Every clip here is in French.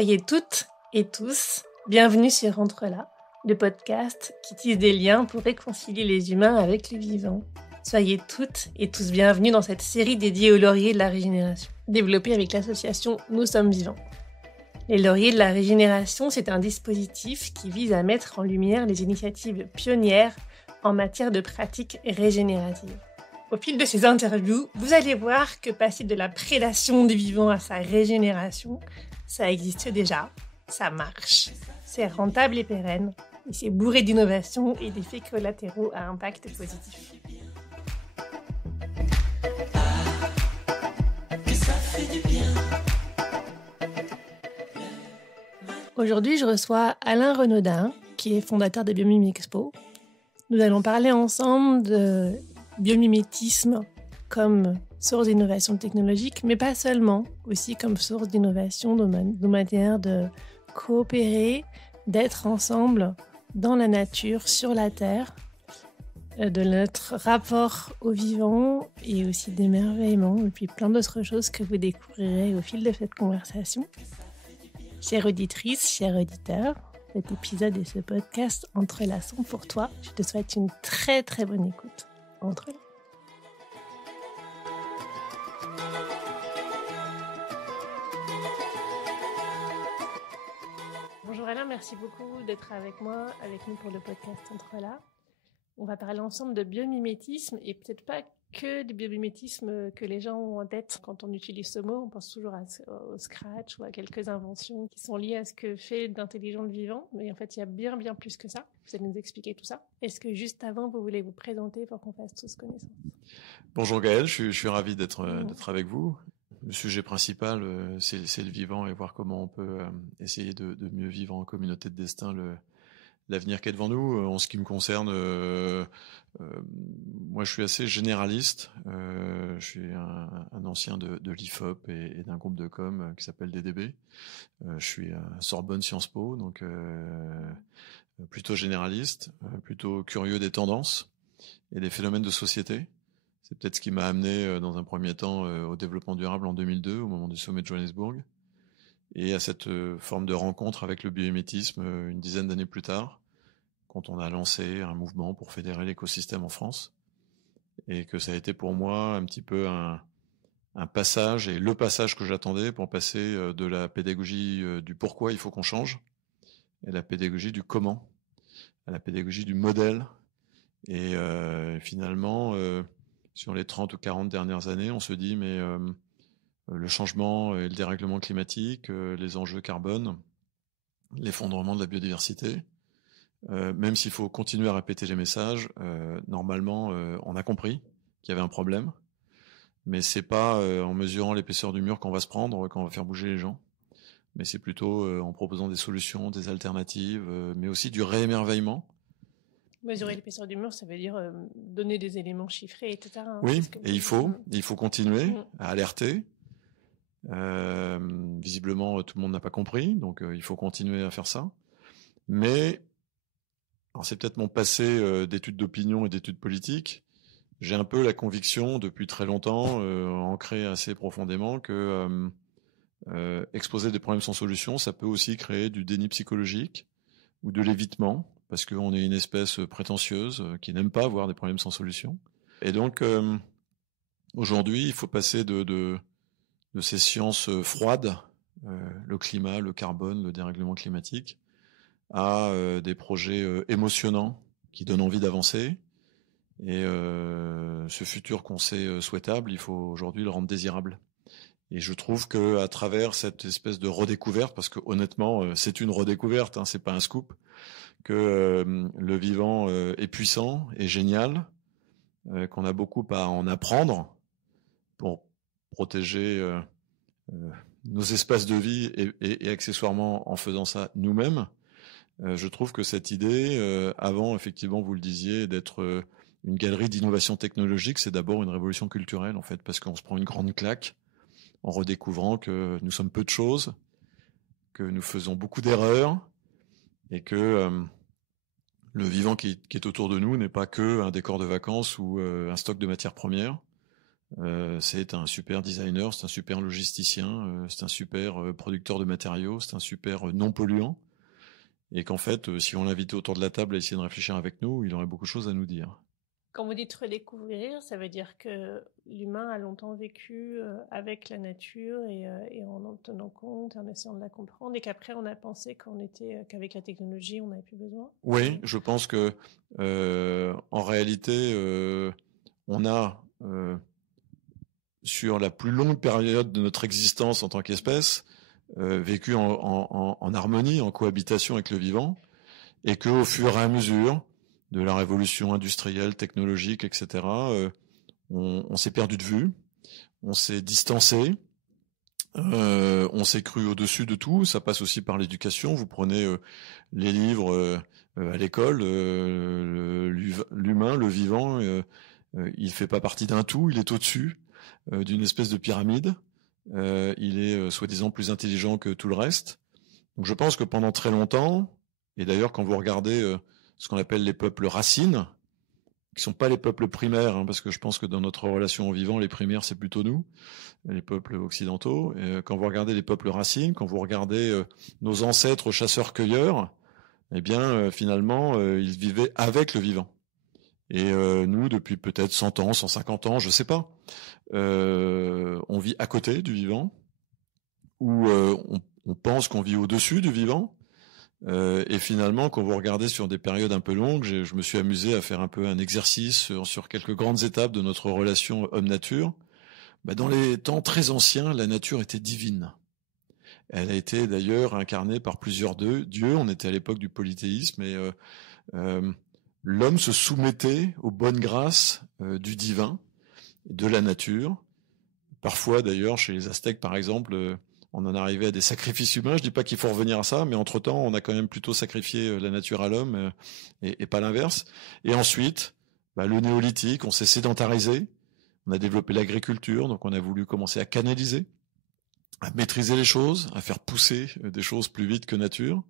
Soyez toutes et tous bienvenus sur Entre là, le podcast qui tisse des liens pour réconcilier les humains avec le vivant. Soyez toutes et tous bienvenus dans cette série dédiée aux lauriers de la régénération, développée avec l'association Nous sommes vivants. Les lauriers de la régénération, c'est un dispositif qui vise à mettre en lumière les initiatives pionnières en matière de pratiques régénératives. Au fil de ces interviews, vous allez voir que passer de la prédation du vivant à sa régénération, ça existe déjà, ça marche, c'est rentable et pérenne, et c'est bourré d'innovations et d'effets collatéraux à impact positif. Aujourd'hui, je reçois Alain Renaudin, qui est fondateur de Biomime Expo. Nous allons parler ensemble de biomimétisme comme source d'innovation technologique, mais pas seulement, aussi comme source d'innovation de manière de coopérer, d'être ensemble dans la nature, sur la Terre, de notre rapport au vivant et aussi d'émerveillement, et puis plein d'autres choses que vous découvrirez au fil de cette conversation. Chère auditrice, chers auditeurs, cet épisode et ce podcast Entre là sont pour toi. Je te souhaite une très très bonne écoute. Entre là. Bonjour Alain, merci beaucoup d'être avec nous pour le podcast Entre là. On va parler ensemble de biomimétisme et peut-être pas que du biomimétisme que les gens ont en tête quand on utilise ce mot. On pense toujours au Scratch ou à quelques inventions qui sont liées à ce que fait d'intelligent le vivant. Mais en fait, il y a bien plus que ça. Vous allez nous expliquer tout ça. Est-ce que juste avant, vous voulez vous présenter pour qu'on fasse tous connaissance ? Bonjour Gaël, je suis ravi d'être avec vous. Le sujet principal, c'est le vivant et voir comment on peut essayer de mieux vivre en communauté de destin l'avenir qui est devant nous. En ce qui me concerne, moi je suis assez généraliste. Je suis un ancien de l'IFOP et d'un groupe de com qui s'appelle DDB. Je suis à Sorbonne Sciences Po, donc plutôt généraliste, plutôt curieux des tendances et des phénomènes de société. C'est peut-être ce qui m'a amené dans un premier temps au développement durable en 2002, au moment du sommet de Johannesburg, et à cette forme de rencontre avec le biomimétisme une dizaine d'années plus tard, quand on a lancé un mouvement pour fédérer l'écosystème en France, et que ça a été pour moi un petit peu un passage, et le passage que j'attendais pour passer de la pédagogie du pourquoi il faut qu'on change, et la pédagogie du comment, à la pédagogie du modèle. Et finalement, sur les 30 ou 40 dernières années, on se dit, mais le changement et le dérèglement climatique, les enjeux carbone, l'effondrement de la biodiversité, même s'il faut continuer à répéter les messages, normalement, on a compris qu'il y avait un problème, mais c'est pas en mesurant l'épaisseur du mur qu'on va se prendre, qu'on va faire bouger les gens, mais c'est plutôt en proposant des solutions, des alternatives, mais aussi du réémerveillement. Mesurer l'épaisseur du mur, ça veut dire donner des éléments chiffrés, etc. Oui, et il faut continuer à alerter. Visiblement, tout le monde n'a pas compris, donc il faut continuer à faire ça. Mais, alors c'est peut-être mon passé d'études d'opinion et d'études politiques, j'ai un peu la conviction depuis très longtemps, ancrée assez profondément, que exposer des problèmes sans solution, ça peut aussi créer du déni psychologique ou de l'évitement, parce qu'on est une espèce prétentieuse qui n'aime pas avoir des problèmes sans solution. Et donc, aujourd'hui, il faut passer de ces sciences froides, le climat, le carbone, le dérèglement climatique, à des projets émotionnants qui donnent envie d'avancer. Et ce futur qu'on sait souhaitable, il faut aujourd'hui le rendre désirable. Et je trouve que à travers cette espèce de redécouverte, parce que honnêtement, c'est une redécouverte, hein, c'est pas un scoop, que le vivant est puissant, est génial, qu'on a beaucoup à en apprendre pour protéger nos espaces de vie et accessoirement en faisant ça nous-mêmes. Je trouve que cette idée, avant effectivement vous le disiez, d'être une galerie d'innovation technologique, c'est d'abord une révolution culturelle en fait, parce qu'on se prend une grande claque en redécouvrant que nous sommes peu de choses, que nous faisons beaucoup d'erreurs, et que le vivant qui est autour de nous n'est pas que un décor de vacances ou un stock de matières premières, c'est un super designer, c'est un super logisticien, c'est un super producteur de matériaux, c'est un super non polluant. Et qu'en fait, si on l'invitait autour de la table à essayer de réfléchir avec nous, il aurait beaucoup de choses à nous dire. Quand vous dites redécouvrir, ça veut dire que l'humain a longtemps vécu avec la nature et en tenant compte, en essayant de la comprendre, et qu'après on a pensé qu'avec la technologie on n'avait plus besoin. Oui, je pense que en réalité, on a sur la plus longue période de notre existence en tant qu'espèce vécu en harmonie, en cohabitation avec le vivant, et qu'au fur et à mesure de la révolution industrielle, technologique, etc., on s'est perdu de vue, on s'est distancé, on s'est cru au-dessus de tout. Ça passe aussi par l'éducation. Vous prenez les livres à l'école, l'humain, le vivant, il fait pas partie d'un tout, il est au-dessus d'une espèce de pyramide. Il est soi-disant plus intelligent que tout le reste. Donc je pense que pendant très longtemps, et d'ailleurs quand vous regardez ce qu'on appelle les peuples racines, qui sont pas les peuples primaires, hein, parce que je pense que dans notre relation au vivant, les primaires c'est plutôt nous, les peuples occidentaux. Et quand vous regardez les peuples racines, quand vous regardez nos ancêtres chasseurs-cueilleurs, eh bien finalement ils vivaient avec le vivant. Et nous, depuis peut-être 100 ans, 150 ans, je sais pas, on vit à côté du vivant, ou on pense qu'on vit au-dessus du vivant. Et finalement, quand vous regardez sur des périodes un peu longues, je me suis amusé à faire un peu un exercice sur quelques grandes étapes de notre relation homme-nature. Dans les temps très anciens, la nature était divine. Elle a été d'ailleurs incarnée par plusieurs dieux. On était à l'époque du polythéisme et l'homme se soumettait aux bonnes grâces du divin, de la nature. Parfois d'ailleurs, chez les Aztèques par exemple, on en arrivait à des sacrifices humains. Je dis pas qu'il faut revenir à ça, mais entre-temps, on a quand même plutôt sacrifié la nature à l'homme et pas l'inverse. Et ensuite, le néolithique, on s'est sédentarisé, on a développé l'agriculture, donc on a voulu commencer à canaliser, à maîtriser les choses, à faire pousser des choses plus vite que nature.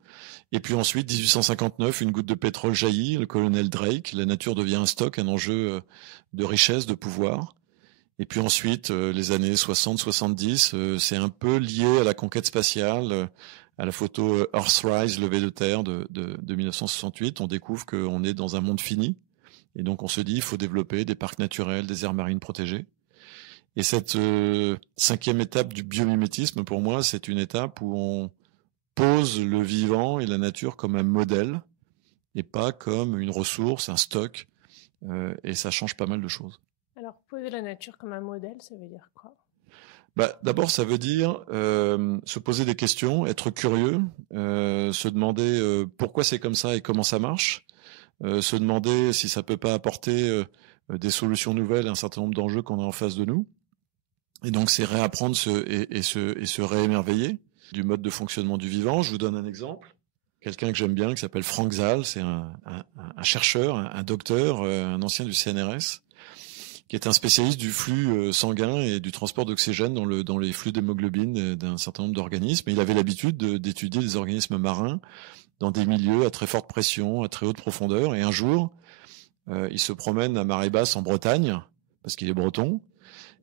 Et puis ensuite, 1859, une goutte de pétrole jaillit, le colonel Drake, la nature devient un stock, un enjeu de richesse, de pouvoir. Et puis ensuite, les années 60-70, c'est un peu lié à la conquête spatiale, à la photo Earthrise, levé de terre de 1968. On découvre qu'on est dans un monde fini. Et donc on se dit, il faut développer des parcs naturels, des aires marines protégées. Et cette cinquième étape du biomimétisme, pour moi, c'est une étape où on pose le vivant et la nature comme un modèle et pas comme une ressource, un stock. Et ça change pas mal de choses. Alors, poser la nature comme un modèle, ça veut dire quoi ? D'abord, ça veut dire se poser des questions, être curieux, se demander pourquoi c'est comme ça et comment ça marche, se demander si ça peut pas apporter des solutions nouvelles à un certain nombre d'enjeux qu'on a en face de nous. Et donc, c'est réapprendre se réémerveiller du mode de fonctionnement du vivant. Je vous donne un exemple. Quelqu'un que j'aime bien, qui s'appelle Frank Zal, c'est un chercheur, un docteur, un ancien du CNRS, qui est un spécialiste du flux sanguin et du transport d'oxygène dans les flux d'hémoglobine d'un certain nombre d'organismes. Et il avait l'habitude d'étudier des organismes marins dans des milieux à très forte pression, à très haute profondeur. Et un jour, il se promène à marée basse en Bretagne, parce qu'il est breton,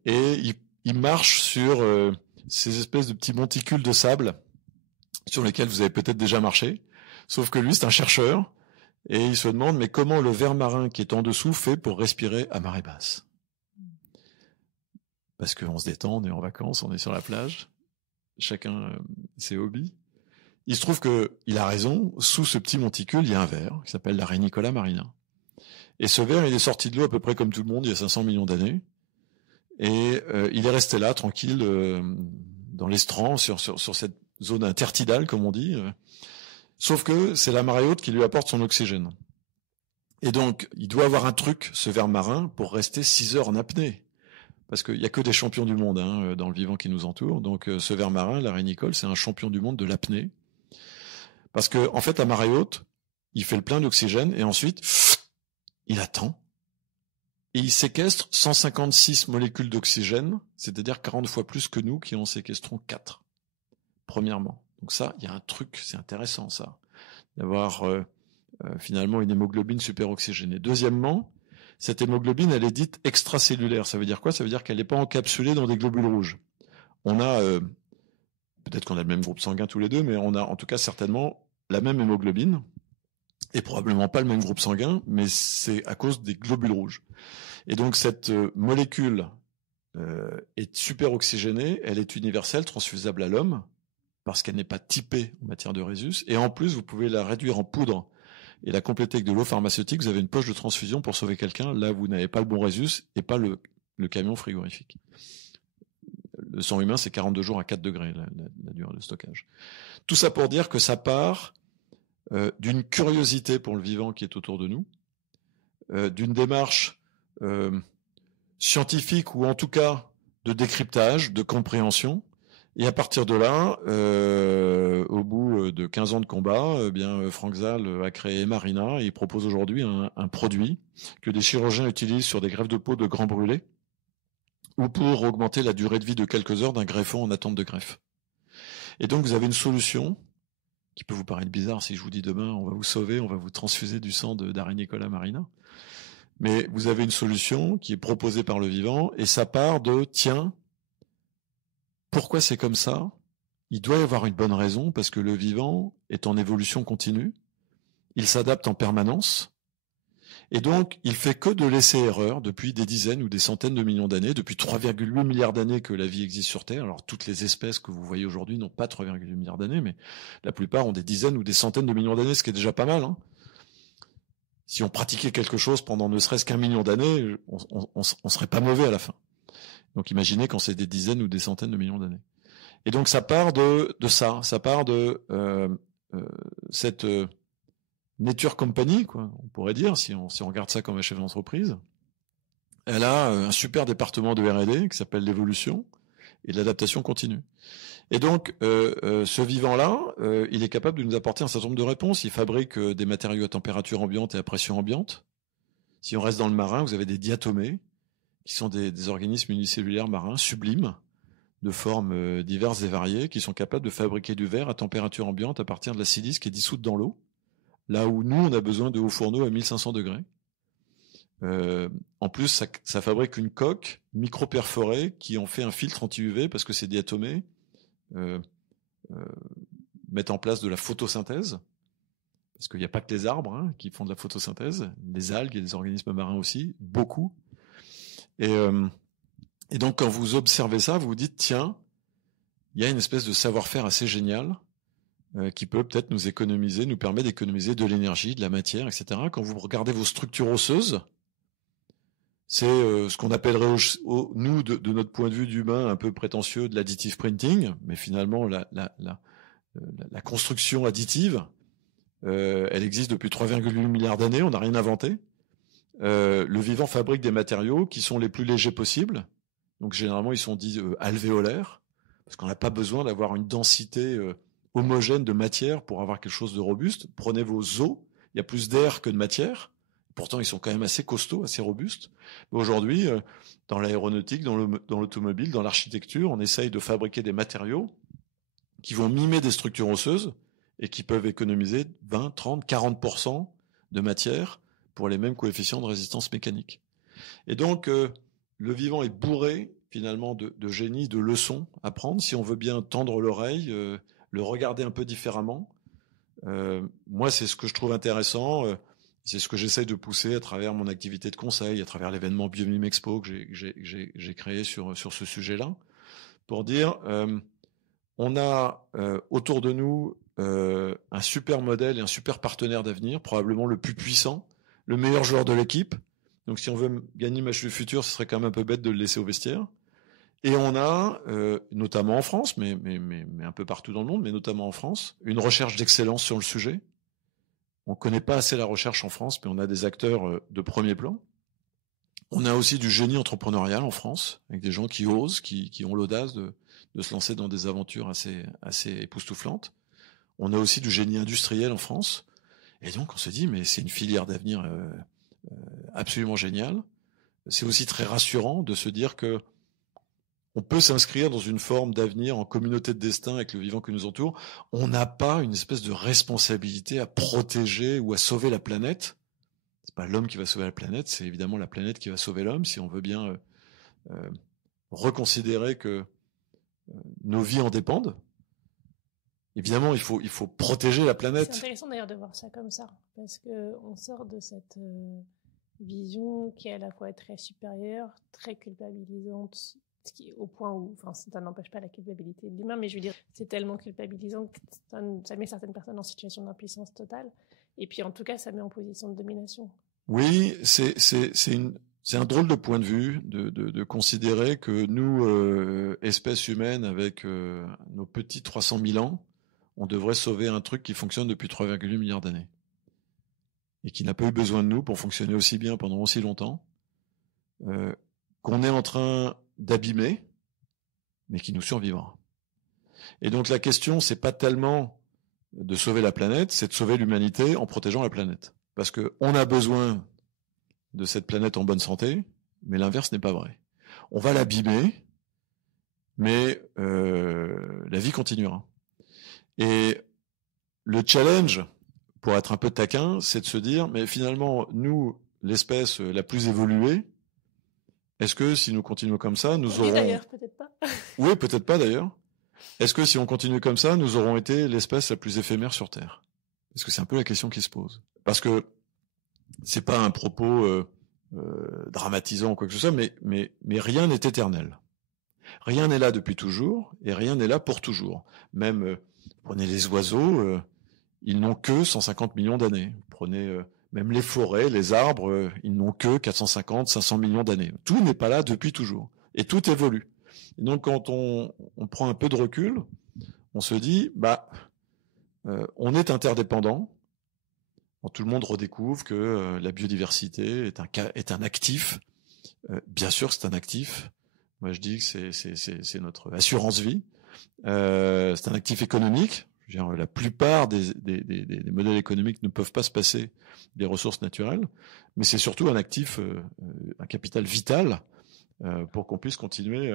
et il marche sur ces espèces de petits monticules de sable sur lesquels vous avez peut-être déjà marché. Sauf que lui, c'est un chercheur, et il se demande, mais comment le ver marin qui est en dessous fait pour respirer à marée basse ? Parce qu'on se détend, on est en vacances, on est sur la plage, chacun ses hobbies. Il se trouve qu'il a raison, sous ce petit monticule, il y a un ver qui s'appelle la Renicola marina. Et ce ver, il est sorti de l'eau à peu près comme tout le monde il y a 500 millions d'années. Et il est resté là, tranquille, dans l'estran, sur cette zone intertidale, comme on dit. Sauf que c'est la marée haute qui lui apporte son oxygène. Et donc, il doit avoir un truc, ce ver marin, pour rester 6 heures en apnée. Parce qu'il n'y a que des champions du monde dans le vivant qui nous entoure. Donc ce ver marin, la rénicole, c'est un champion du monde de l'apnée. Parce que en fait, à marée haute, il fait le plein d'oxygène et ensuite, il attend. Et il séquestre 156 molécules d'oxygène, c'est-à-dire 40 fois plus que nous qui en séquestrons 4, premièrement. Donc ça, il y a un truc, c'est intéressant ça, d'avoir finalement une hémoglobine super oxygénée. Deuxièmement, cette hémoglobine, elle est dite extracellulaire. Ça veut dire quoi? Ça veut dire qu'elle n'est pas encapsulée dans des globules rouges. On a, peut-être qu'on a le même groupe sanguin tous les deux, mais on a en tout cas certainement la même hémoglobine, et probablement pas le même groupe sanguin, mais c'est à cause des globules rouges. Et donc cette molécule est super oxygénée, elle est universelle, transfusable à l'homme, parce qu'elle n'est pas typée en matière de résus, et en plus vous pouvez la réduire en poudre et la compléter avec de l'eau pharmaceutique, vous avez une poche de transfusion pour sauver quelqu'un, là vous n'avez pas le bon résus et pas le camion frigorifique. Le sang humain, c'est 42 jours à 4 degrés, la durée de stockage. Tout ça pour dire que ça part d'une curiosité pour le vivant qui est autour de nous, d'une démarche scientifique ou en tout cas de décryptage, de compréhension. Et à partir de là, au bout de 15 ans de combat, Franck Zal a créé Marina et il propose aujourd'hui un produit que des chirurgiens utilisent sur des greffes de peau de grands brûlés ou pour augmenter la durée de vie de quelques heures d'un greffon en attente de greffe. Et donc vous avez une solution qui peut vous paraître bizarre si je vous dis demain on va vous sauver, on va vous transfuser du sang d'Arène Nicolas Marina. Mais vous avez une solution qui est proposée par le vivant et ça part de tiens, pourquoi c'est comme ça? Il doit y avoir une bonne raison parce que le vivant est en évolution continue, il s'adapte en permanence et donc il fait que de laisser erreur depuis des dizaines ou des centaines de millions d'années, depuis 3,8 milliards d'années que la vie existe sur Terre. Alors toutes les espèces que vous voyez aujourd'hui n'ont pas 3,8 milliards d'années, mais la plupart ont des dizaines ou des centaines de millions d'années, ce qui est déjà pas mal, hein. Si on pratiquait quelque chose pendant ne serait-ce qu'1 million d'années, on serait pas mauvais à la fin. Donc imaginez quand c'est des dizaines ou des centaines de millions d'années. Et donc ça part de ça part de cette Nature Company, quoi, on pourrait dire, si on regarde ça comme un chef d'entreprise. Elle a un super département de R&D qui s'appelle l'évolution et l'adaptation continue. Et donc, ce vivant-là, il est capable de nous apporter un certain nombre de réponses. Il fabrique des matériaux à température ambiante et à pression ambiante. Si on reste dans le marin, vous avez des diatomées, qui sont des organismes unicellulaires marins sublimes, de formes diverses et variées, qui sont capables de fabriquer du verre à température ambiante à partir de la silice qui est dissoute dans l'eau, là où nous, on a besoin de hauts fourneaux à 1500 degrés. En plus, ça fabrique une coque micro-perforée qui en fait un filtre anti-UV parce que ces diatomées mettent en place de la photosynthèse, parce qu'il n'y a pas que les arbres qui font de la photosynthèse, les algues et les organismes marins aussi, beaucoup. Et donc quand vous observez ça, vous vous dites, tiens, il y a une espèce de savoir-faire assez génial qui peut peut-être nous permet d'économiser de l'énergie, de la matière, etc. Quand vous regardez vos structures osseuses, c'est ce qu'on appellerait, nous, de notre point de vue d'humain, un peu prétentieux, de l'additive printing, mais finalement, la construction additive, elle existe depuis 3,8 milliards d'années, on n'a rien inventé. Le vivant fabrique des matériaux qui sont les plus légers possibles, donc généralement ils sont dits alvéolaires, parce qu'on n'a pas besoin d'avoir une densité homogène de matière pour avoir quelque chose de robuste. Prenez vos os, il y a plus d'air que de matière, pourtant ils sont quand même assez costauds, assez robustes. Mais aujourd'hui, dans l'aéronautique, dans l'automobile, dans l'architecture, on essaye de fabriquer des matériaux qui vont mimer des structures osseuses et qui peuvent économiser 20, 30, 40% de matière pour les mêmes coefficients de résistance mécanique. Et donc, le vivant est bourré finalement de génie, de leçons à prendre, si on veut bien tendre l'oreille, le regarder un peu différemment. Moi, c'est ce que je trouve intéressant, c'est ce que j'essaye de pousser à travers mon activité de conseil, à travers l'événement Biomime Expo que j'ai créé sur ce sujet-là, pour dire, on a autour de nous un super modèle et un super partenaire d'avenir, probablement le plus puissant, le meilleur joueur de l'équipe. Donc si on veut gagner le match du futur, ce serait quand même un peu bête de le laisser au vestiaire. Et on a, notamment en France, mais un peu partout dans le monde, mais notamment en France, une recherche d'excellence sur le sujet. On ne connaît pas assez la recherche en France, mais on a des acteurs de premier plan. On a aussi du génie entrepreneurial en France, avec des gens qui osent, qui ont l'audace de se lancer dans des aventures assez époustouflantes. On a aussi du génie industriel en France. Et donc on se dit, mais c'est une filière d'avenir absolument géniale. C'est aussi très rassurant de se dire que on peut s'inscrire dans une forme d'avenir en communauté de destin avec le vivant qui nous entoure. On n'a pas une espèce de responsabilité à protéger ou à sauver la planète. C'est pas l'homme qui va sauver la planète, c'est évidemment la planète qui va sauver l'homme, si on veut bien reconsidérer que nos vies en dépendent. Évidemment, il faut protéger la planète. C'est intéressant d'ailleurs de voir ça comme ça, parce qu'on sort de cette vision qui est à la fois très supérieure, très culpabilisante, au point où, enfin, ça n'empêche pas la culpabilité de l'humain, mais je veux dire, c'est tellement culpabilisant que ça met certaines personnes en situation d'impuissance totale, et puis en tout cas, ça met en position de domination. Oui, c'est un drôle de point de vue de considérer que nous, espèces humaines, avec nos petits 300 000 ans, on devrait sauver un truc qui fonctionne depuis 3,8 milliards d'années et qui n'a pas eu besoin de nous pour fonctionner aussi bien pendant aussi longtemps, qu'on est en train d'abîmer, mais qui nous survivra. Et donc la question, c'est pas tellement de sauver la planète, c'est de sauver l'humanité en protégeant la planète. Parce qu'on a besoin de cette planète en bonne santé, mais l'inverse n'est pas vrai. On va l'abîmer, mais la vie continuera. Et le challenge, pour être un peu taquin, c'est de se dire, mais finalement, nous, l'espèce la plus évoluée, est-ce que si nous continuons comme ça, nous aurons... d'ailleurs, peut-être pas. Oui, peut-être pas d'ailleurs. Est-ce que si on continue comme ça, nous aurons été l'espèce la plus éphémère sur Terre? Parce que c'est un peu la question qui se pose. Parce que c'est pas un propos dramatisant ou quoi que ce soit, mais rien n'est éternel. Rien n'est là depuis toujours, et rien n'est là pour toujours. Même, prenez les oiseaux, ils n'ont que 150 millions d'années. Prenez même les forêts, les arbres, ils n'ont que 450, 500 millions d'années. Tout n'est pas là depuis toujours. Et tout évolue. Et donc, quand on prend un peu de recul, on se dit, on est interdépendants. Tout le monde redécouvre que la biodiversité est un actif. Bien sûr, c'est un actif. Moi, je dis que c'est notre assurance vie. C'est un actif économique. Je veux dire, la plupart des modèles économiques ne peuvent pas se passer des ressources naturelles, mais c'est surtout un actif, un capital vital pour qu'on puisse continuer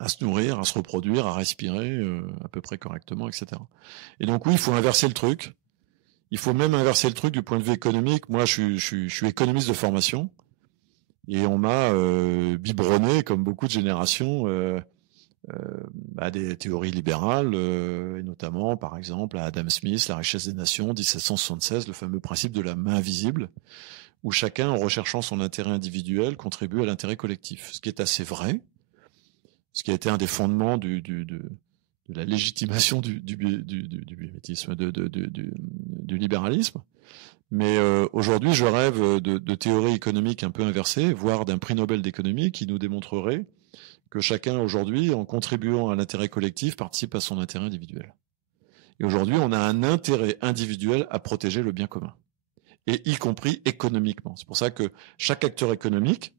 à se nourrir, à se reproduire, à respirer à peu près correctement, etc. Et donc oui, il faut inverser le truc. Il faut même inverser le truc du point de vue économique. Moi, je suis économiste de formation et on m'a biberonné, comme beaucoup de générations, des théories libérales, et notamment, par exemple, à Adam Smith, La richesse des nations, 1776, le fameux principe de la main invisible, où chacun, en recherchant son intérêt individuel, contribue à l'intérêt collectif. Ce qui est assez vrai, ce qui a été un des fondements de la légitimation du bimétisme, du libéralisme. Mais aujourd'hui, je rêve de théories économiques un peu inversées, voire d'un prix Nobel d'économie qui nous démontrerait que chacun aujourd'hui, en contribuant à l'intérêt collectif, participe à son intérêt individuel. Et aujourd'hui, on a un intérêt individuel à protéger le bien commun, et y compris économiquement. C'est pour ça que chaque acteur économique,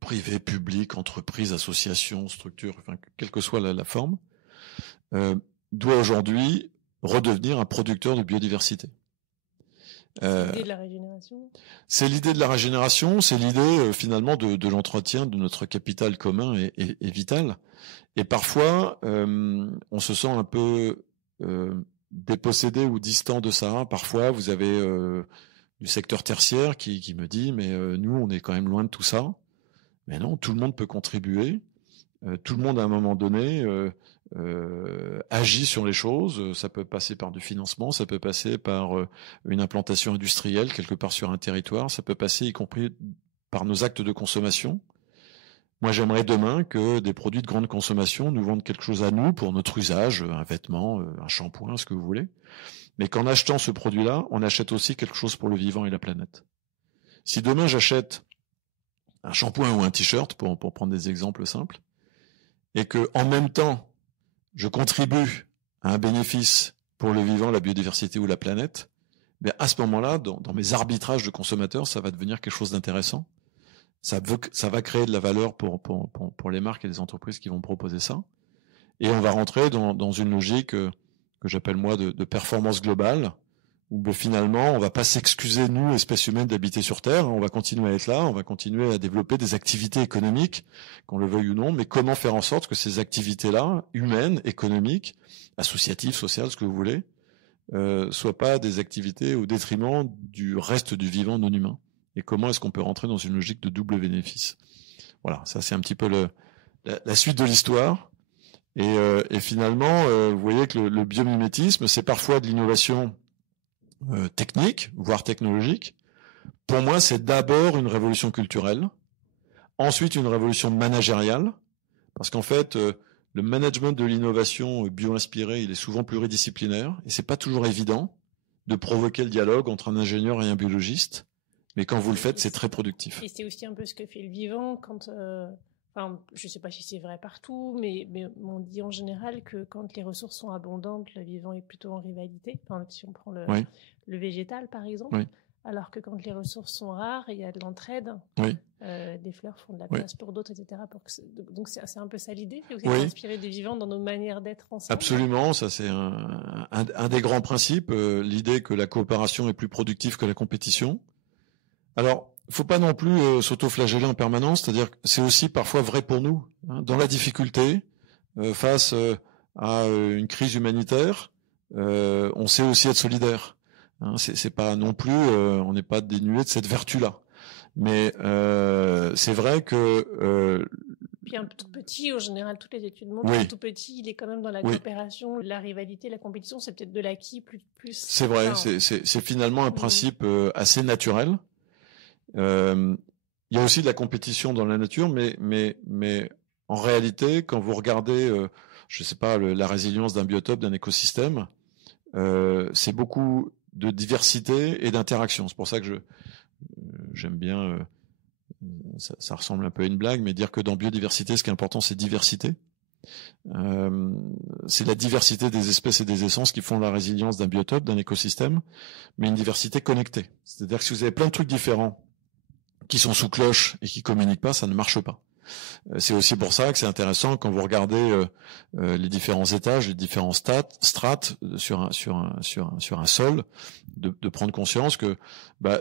privé, public, entreprise, association, structure, enfin, quelle que soit la forme, doit aujourd'hui redevenir un producteur de biodiversité. C'est l'idée de la régénération. C'est l'idée de la régénération, c'est l'idée finalement de l'entretien de notre capital commun et vital. Et parfois, on se sent un peu dépossédé ou distant de ça. Parfois, vous avez du secteur tertiaire qui me dit, mais nous, on est quand même loin de tout ça. Mais non, tout le monde peut contribuer. Tout le monde, à un moment donné, agit sur les choses. Ça peut passer par du financement, ça peut passer par une implantation industrielle quelque part sur un territoire, ça peut passer y compris par nos actes de consommation. Moi, j'aimerais demain que des produits de grande consommation nous vendent quelque chose à nous pour notre usage, un vêtement, un shampoing, ce que vous voulez. Mais qu'en achetant ce produit-là, on achète aussi quelque chose pour le vivant et la planète. Si demain j'achète un shampoing ou un t-shirt, pour prendre des exemples simples, et que en même temps je contribue à un bénéfice pour le vivant, la biodiversité ou la planète, bien à ce moment-là, dans mes arbitrages de consommateurs, ça va devenir quelque chose d'intéressant. Ça va créer de la valeur pour les marques et les entreprises qui vont proposer ça. Et on va rentrer dans une logique que j'appelle moi de performance globale, où finalement, on va pas s'excuser, nous, espèces humaines, d'habiter sur Terre. On va continuer à être là, on va continuer à développer des activités économiques, qu'on le veuille ou non, mais comment faire en sorte que ces activités-là, humaines, économiques, associatives, sociales, ce que vous voulez, soient pas des activités au détriment du reste du vivant non humain. Et comment est-ce qu'on peut rentrer dans une logique de double bénéfice? Voilà, ça c'est un petit peu la suite de l'histoire. Et finalement, vous voyez que le biomimétisme, c'est parfois de l'innovation technique, voire technologique. Pour moi, c'est d'abord une révolution culturelle, ensuite une révolution managériale, parce qu'en fait, le management de l'innovation bio-inspirée, il est souvent pluridisciplinaire, et c'est pas toujours évident de provoquer le dialogue entre un ingénieur et un biologiste, mais quand vous le faites, c'est très productif. Et c'est aussi un peu ce que fait le vivant quand... Enfin, je ne sais pas si c'est vrai partout, mais on dit en général que quand les ressources sont abondantes, le vivant est plutôt en rivalité. Enfin, si on prend le végétal, par exemple. Oui. Alors que quand les ressources sont rares, il y a de l'entraide. Oui. Des fleurs font de la place pour d'autres, etc. Donc c'est un peu ça l'idée, c'est aussi d'inspirer des vivants dans nos manières d'être ensemble. Absolument, ça c'est un des grands principes, l'idée que la coopération est plus productive que la compétition. Alors, faut pas non plus s'auto-flageller en permanence, c'est-à-dire que c'est aussi parfois vrai pour nous. Hein, dans la difficulté, face à une crise humanitaire, on sait aussi être solidaire. Hein, c'est pas non plus, on n'est pas dénué de cette vertu-là. Mais c'est vrai que... Puis un tout petit, en général, toutes les études montrent qu'un tout petit, il est quand même dans la coopération, la rivalité, la compétition, c'est peut-être de l'acquis plus. C'est vrai, c'est finalement un principe assez naturel. Il y a aussi de la compétition dans la nature, mais en réalité, quand vous regardez, je sais pas, la résilience d'un biotope, d'un écosystème, c'est beaucoup de diversité et d'interaction. C'est pour ça que j'aime bien, ça ressemble un peu à une blague, mais dire que dans biodiversité, ce qui est important, c'est diversité. C'est la diversité des espèces et des essences qui font la résilience d'un biotope, d'un écosystème, mais une diversité connectée. C'est-à-dire que si vous avez plein de trucs différents qui sont sous cloche et qui communiquent pas, ça ne marche pas. C'est aussi pour ça que c'est intéressant quand vous regardez les différents étages, les différents strates sur un sol, de prendre conscience que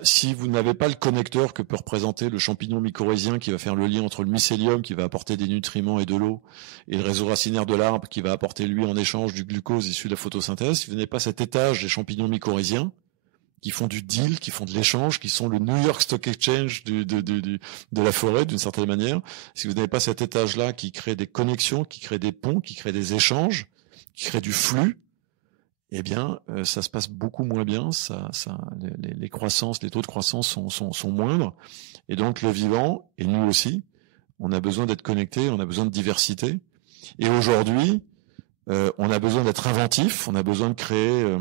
si vous n'avez pas le connecteur que peut représenter le champignon mycorhizien qui va faire le lien entre le mycélium qui va apporter des nutriments et de l'eau et le réseau racinaire de l'arbre qui va apporter lui en échange du glucose issu de la photosynthèse, si vous n'avez pas cet étage des champignons mycorhiziens qui font du deal, qui font de l'échange, qui sont le New York Stock Exchange de la forêt, d'une certaine manière. Si vous n'avez pas cet étage-là qui crée des connexions, qui crée des ponts, qui crée des échanges, qui crée du flux, eh bien, ça se passe beaucoup moins bien. Les croissances, les taux de croissance sont moindres. Et donc, le vivant, et nous aussi, on a besoin d'être connectés, on a besoin de diversité. Et aujourd'hui, on a besoin d'être inventif, on a besoin de créer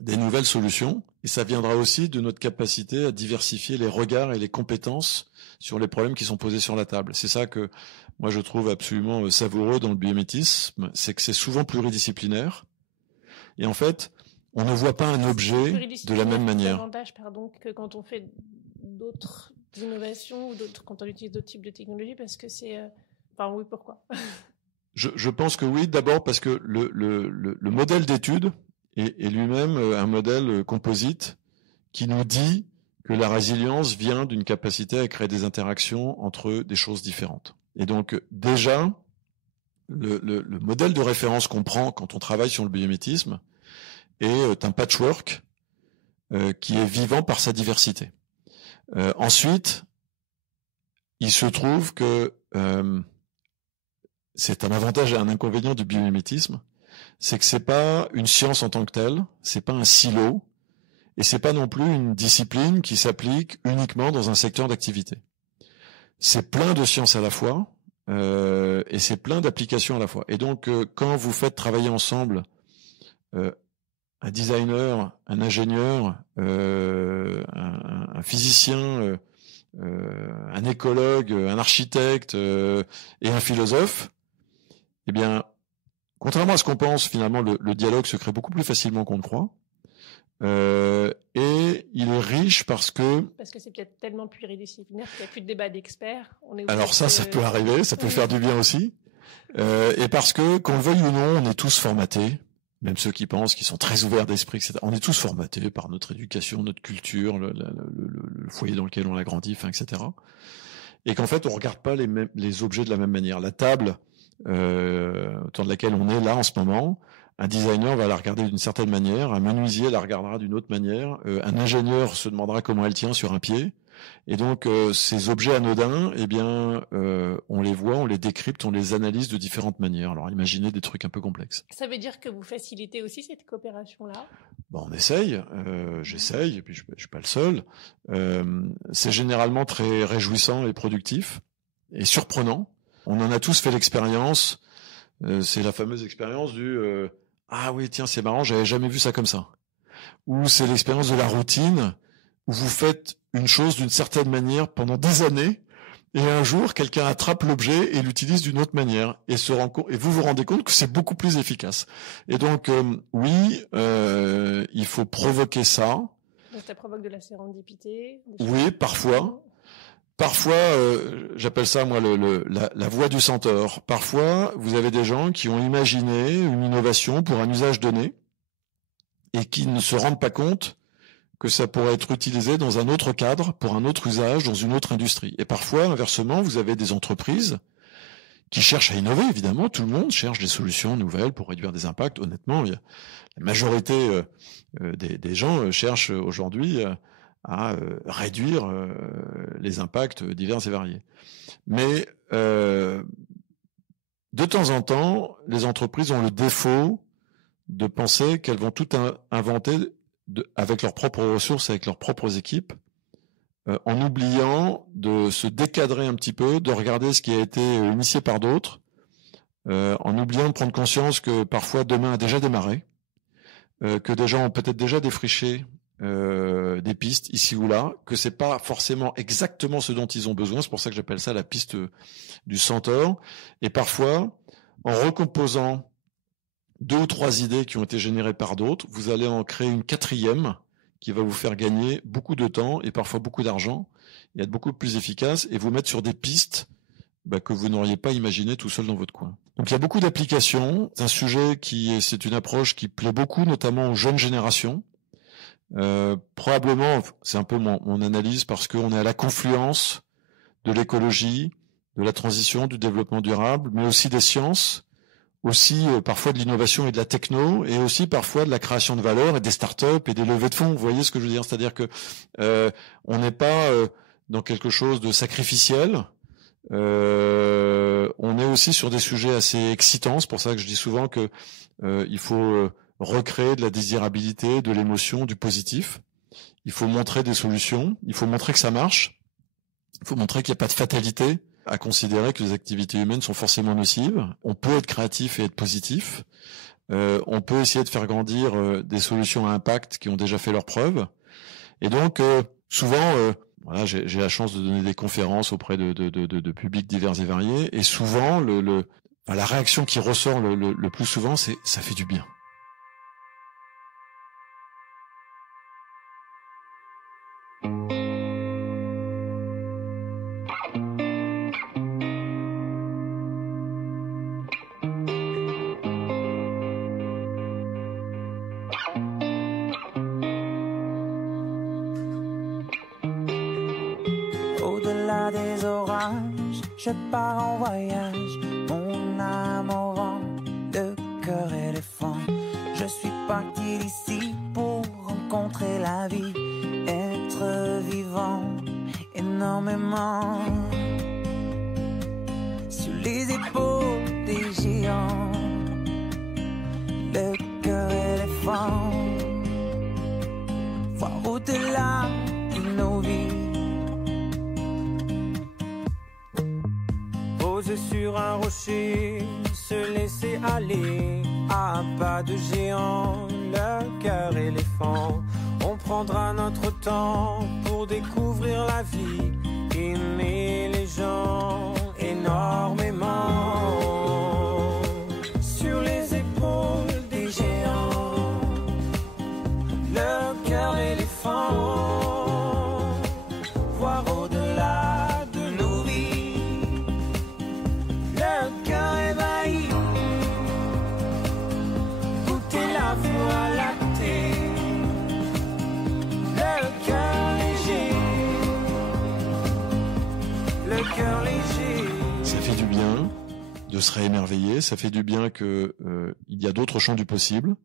des nouvelles solutions, et ça viendra aussi de notre capacité à diversifier les regards et les compétences sur les problèmes qui sont posés sur la table. C'est ça que moi je trouve absolument savoureux dans le biomimétisme, c'est que c'est souvent pluridisciplinaire, et en fait, on ne voit pas un objet de la même manière. Davantage, que quand on fait d'autres innovations ou quand on utilise d'autres types de technologies, parce que c'est... Enfin oui, pourquoi? Je pense que oui, d'abord parce que le modèle d'étude est lui-même un modèle composite qui nous dit que la résilience vient d'une capacité à créer des interactions entre des choses différentes. Et donc déjà, le modèle de référence qu'on prend quand on travaille sur le biomimétisme est un patchwork qui est vivant par sa diversité. Ensuite, il se trouve que c'est un avantage et un inconvénient du biomimétisme, c'est que c'est pas une science en tant que telle, c'est pas un silo, et c'est pas non plus une discipline qui s'applique uniquement dans un secteur d'activité. C'est plein de sciences à la fois, et c'est plein d'applications à la fois. Et donc, quand vous faites travailler ensemble un designer, un ingénieur, un physicien, un écologue, un architecte et un philosophe, eh bien, contrairement à ce qu'on pense, finalement, le dialogue se crée beaucoup plus facilement qu'on ne croit. Et il est riche parce que c'est peut-être tellement pluridisciplinaire qu'il n'y a plus de débat d'experts. Alors ça peut arriver, ça peut faire du bien aussi. Et parce que, qu'on le veuille ou non, on est tous formatés, même ceux qui pensent qu'ils sont très ouverts d'esprit, etc. On est tous formatés par notre éducation, notre culture, le foyer dans lequel on a grandi, etc. Et qu'en fait, on regarde pas les objets de la même manière. La table autour de laquelle on est là en ce moment, Un designer va la regarder d'une certaine manière, un menuisier la regardera d'une autre manière, un ingénieur se demandera comment elle tient sur un pied. Et donc, ces objets anodins, eh bien, on les voit, on les décrypte, on les analyse de différentes manières. Alors, imaginez des trucs un peu complexes. Ça veut dire que vous facilitez aussi cette coopération-là ? Bon, on essaye, j'essaye, et puis je suis pas le seul. C'est généralement très réjouissant et productif, et surprenant. On en a tous fait l'expérience. C'est la fameuse expérience du ah oui, tiens, c'est marrant, j'avais jamais vu ça comme ça. Ou c'est l'expérience de la routine, où vous faites une chose d'une certaine manière pendant des années, et un jour, quelqu'un attrape l'objet et l'utilise d'une autre manière, et vous vous rendez compte que c'est beaucoup plus efficace. Et donc, oui, il faut provoquer ça. Donc ça provoque de la sérendipité. Oui, parfois. Parfois, j'appelle ça, moi, la voix du centaure. Parfois, vous avez des gens qui ont imaginé une innovation pour un usage donné, et qui ne se rendent pas compte que ça pourrait être utilisé dans un autre cadre, pour un autre usage, dans une autre industrie. Et parfois, inversement, vous avez des entreprises qui cherchent à innover, évidemment. Tout le monde cherche des solutions nouvelles pour réduire des impacts. Honnêtement, la majorité des gens cherchent aujourd'hui à réduire les impacts divers et variés. Mais de temps en temps, les entreprises ont le défaut de penser qu'elles vont tout inventer avec leurs propres ressources, avec leurs propres équipes, en oubliant de se décadrer un petit peu, de regarder ce qui a été initié par d'autres, en oubliant de prendre conscience que parfois demain a déjà démarré, que des gens ont peut-être déjà défriché des pistes ici ou là, que c'est pas forcément exactement ce dont ils ont besoin. C'est pour ça que j'appelle ça la piste du centaure. Et parfois, en recomposant 2 ou 3 idées qui ont été générées par d'autres, vous allez en créer une 4e qui va vous faire gagner beaucoup de temps et parfois beaucoup d'argent, et être beaucoup plus efficace, et vous mettre sur des pistes que vous n'auriez pas imaginées tout seul dans votre coin. Donc il y a beaucoup d'applications. C'est un sujet c'est une approche qui plaît beaucoup, notamment aux jeunes générations. Probablement, c'est un peu mon analyse, parce qu'on est à la confluence de l'écologie, de la transition, du développement durable, mais aussi des sciences, aussi parfois de l'innovation et de la techno, et aussi parfois de la création de valeur et des startups et des levées de fonds. Vous voyez ce que je veux dire? C'est-à-dire que on n'est pas dans quelque chose de sacrificiel. On est aussi sur des sujets assez excitants. C'est pour ça que je dis souvent que il faut recréer de la désirabilité, de l'émotion, du positif. Il faut montrer des solutions. Il faut montrer que ça marche. Il faut montrer qu'il n'y a pas de fatalité à considérer que les activités humaines sont forcément nocives. On peut être créatif et être positif. On peut essayer de faire grandir des solutions à impact qui ont déjà fait leurs preuves. Et donc, souvent, voilà, j'ai la chance de donner des conférences auprès de publics divers et variés. Et souvent, la réaction qui ressort le plus souvent, c'est « ça fait du bien ». Au-delà des orages, je pars en voyage, mon âme au vent, le cœur éléphant. Je suis parti d'ici pour rencontrer la vie, être vivant énormément. Sur les épaules des géants, le cœur éléphant. Voir au-delà de nos vies. Poser sur un rocher, se laisser aller à pas de géant, le cœur éléphant. On prendra notre temps pour découvrir la vie, aimer les gens énormément. Sur les épaules des géants, le cœur éléphant. Voir au-delà de nos vies, le cœur ébahi. Goûter la voie lactée, le cœur léger, le cœur léger. Ça fait du bien de se réémerveiller. Ça fait du bien que il y a d'autres champs du possible.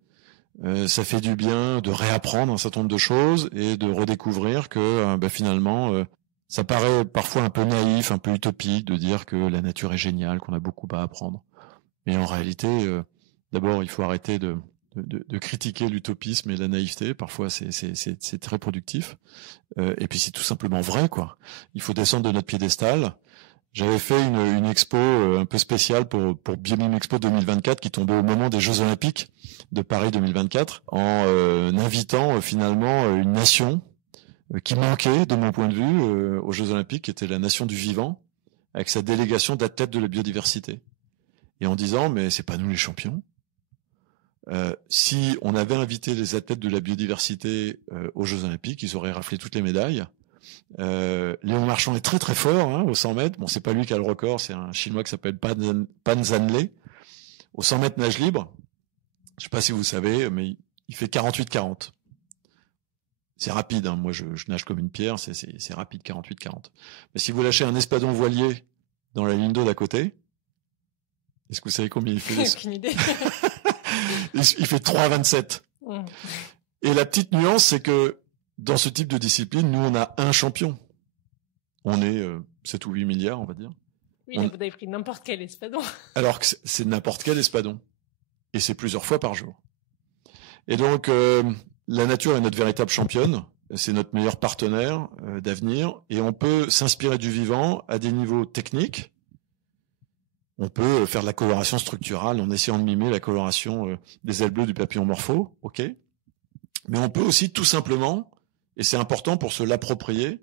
Ça fait du bien de réapprendre un certain nombre de choses et de redécouvrir que finalement, ça paraît parfois un peu naïf, un peu utopique de dire que la nature est géniale, qu'on a beaucoup à apprendre. Mais en réalité, d'abord, il faut arrêter de critiquer l'utopisme et la naïveté. Parfois, c'est très productif. Et puis, c'est tout simplement vrai, quoi. Il faut descendre de notre piédestal. J'avais fait une expo un peu spéciale pour Biomime Expo 2024 qui tombait au moment des Jeux Olympiques de Paris 2024 en invitant finalement une nation qui manquait, de mon point de vue, aux Jeux Olympiques, qui était la nation du vivant, avec sa délégation d'athlètes de la biodiversité. Et en disant, mais c'est pas nous les champions. Si on avait invité les athlètes de la biodiversité aux Jeux Olympiques, ils auraient raflé toutes les médailles. Léon Marchand est très très fort au 100 mètres. Bon, c'est pas lui qui a le record, c'est un Chinois qui s'appelle Pan Zanlei. Au 100 mètres nage libre, je sais pas si vous savez, mais il fait 48-40. C'est rapide, moi je nage comme une pierre, c'est rapide, 48-40. Mais si vous lâchez un espadon voilier dans la ligne d'eau d'à côté, est-ce que vous savez combien il fait? Aucune idée. Il fait 3,27. Et la petite nuance, c'est que dans ce type de discipline, nous, on a un champion. On est 7 ou 8 milliards, on va dire. Oui, vous avez pris n'importe quel espadon. Alors que c'est n'importe quel espadon. Et c'est plusieurs fois par jour. Et donc, la nature est notre véritable championne. C'est notre meilleur partenaire d'avenir. Et on peut s'inspirer du vivant à des niveaux techniques. On peut faire de la coloration structurale en essayant de mimer la coloration des ailes bleues du papillon morpho. OK. Mais on peut aussi tout simplement, et c'est important pour se l'approprier,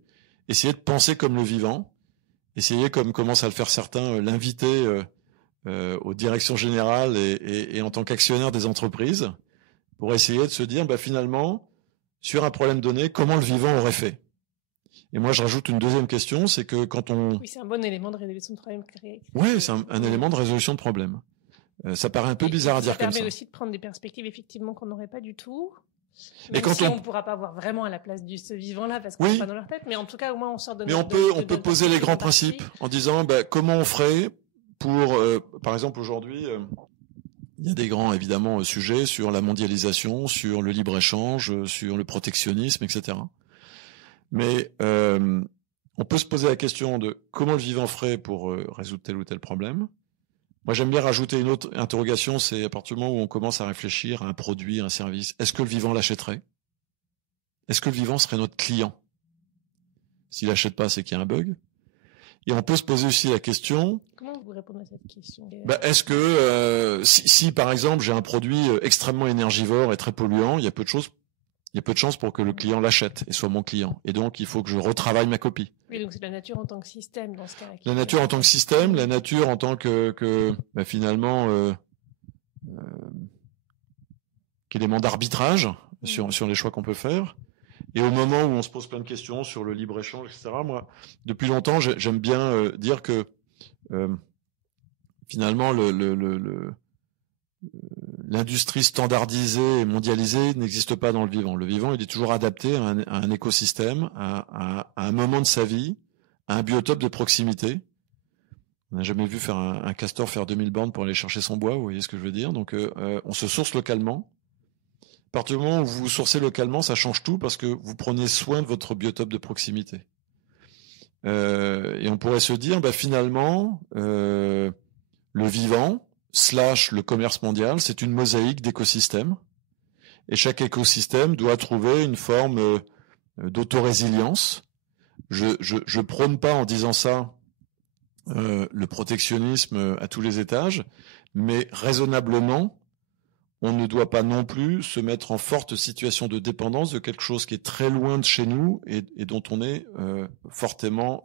essayer de penser comme le vivant, essayer, comme commencent à le faire certains, l'inviter aux directions générales et en tant qu'actionnaire des entreprises, pour essayer de se dire, finalement, sur un problème donné, comment le vivant aurait fait. Et moi, je rajoute une deuxième question, c'est que quand on... Oui, c'est un bon élément de résolution de problème. Oui, c'est un élément de résolution de problème. Ça paraît un peu bizarre à dire comme ça. Ça permet aussi de prendre des perspectives, effectivement, qu'on n'aurait pas du tout. Et quand on ne pourra pas voir vraiment à la place de ce vivant-là, parce qu'on n'est pas dans leur tête, mais en tout cas, au moins, on sort de... Mais on peut poser les grands principes en disant comment on ferait pour... par exemple, aujourd'hui, il y a des grands, évidemment, sujets sur la mondialisation, sur le libre-échange, sur le protectionnisme, etc. Mais on peut se poser la question de comment le vivant ferait pour résoudre tel ou tel problème. Moi, j'aime bien rajouter une autre interrogation, c'est à partir du moment où on commence à réfléchir à un produit, un service, est-ce que le vivant l'achèterait? Est-ce que le vivant serait notre client? S'il l'achète pas, c'est qu'il y a un bug. Et on peut se poser aussi la question... Comment vous répondez à cette question? Est-ce que si par exemple j'ai un produit extrêmement énergivore et très polluant, il y a peu de chances pour que le client l'achète et soit mon client. Et donc, il faut que je retravaille ma copie. Oui, donc c'est la nature en tant que système dans ce cas-là. La nature en tant que système, la nature en tant finalement qu'élément d'arbitrage sur les choix qu'on peut faire. Et au moment où on se pose plein de questions sur le libre-échange, etc., moi, depuis longtemps, j'aime bien dire que finalement, l'industrie standardisée et mondialisée n'existe pas dans le vivant. Le vivant, il est toujours adapté à un écosystème, à un moment de sa vie, à un biotope de proximité. On n'a jamais vu faire un castor faire 2000 bornes pour aller chercher son bois, vous voyez ce que je veux dire. Donc, on se source localement. À partir du moment où vous vous sourcez localement, ça change tout parce que vous prenez soin de votre biotope de proximité. Et on pourrait se dire, finalement, le vivant, / le commerce mondial, c'est une mosaïque d'écosystèmes. Et chaque écosystème doit trouver une forme d'autorésilience. Je prône pas en disant ça le protectionnisme à tous les étages, mais raisonnablement, on ne doit pas non plus se mettre en forte situation de dépendance de quelque chose qui est très loin de chez nous et dont on est fortement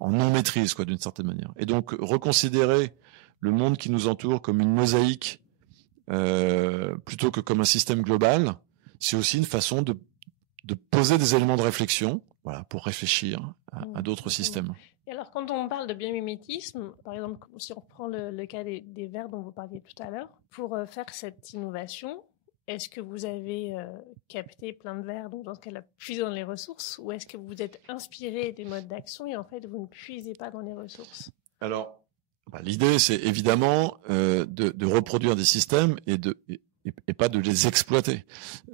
en non-maîtrise, d'une certaine manière. Et donc, reconsidérer le monde qui nous entoure comme une mosaïque plutôt que comme un système global, c'est aussi une façon de poser des éléments de réflexion, pour réfléchir à d'autres systèmes. Et alors, quand on parle de biomimétisme, par exemple, si on reprend le cas des vers dont vous parliez tout à l'heure, pour faire cette innovation, est-ce que vous avez capté plein de vers, donc dans ce cas-là, puisé dans les ressources, ou est-ce que vous êtes inspiré des modes d'action et en fait, vous ne puisez pas dans les ressources? Alors, L'idée, c'est évidemment de reproduire des systèmes et pas de les exploiter.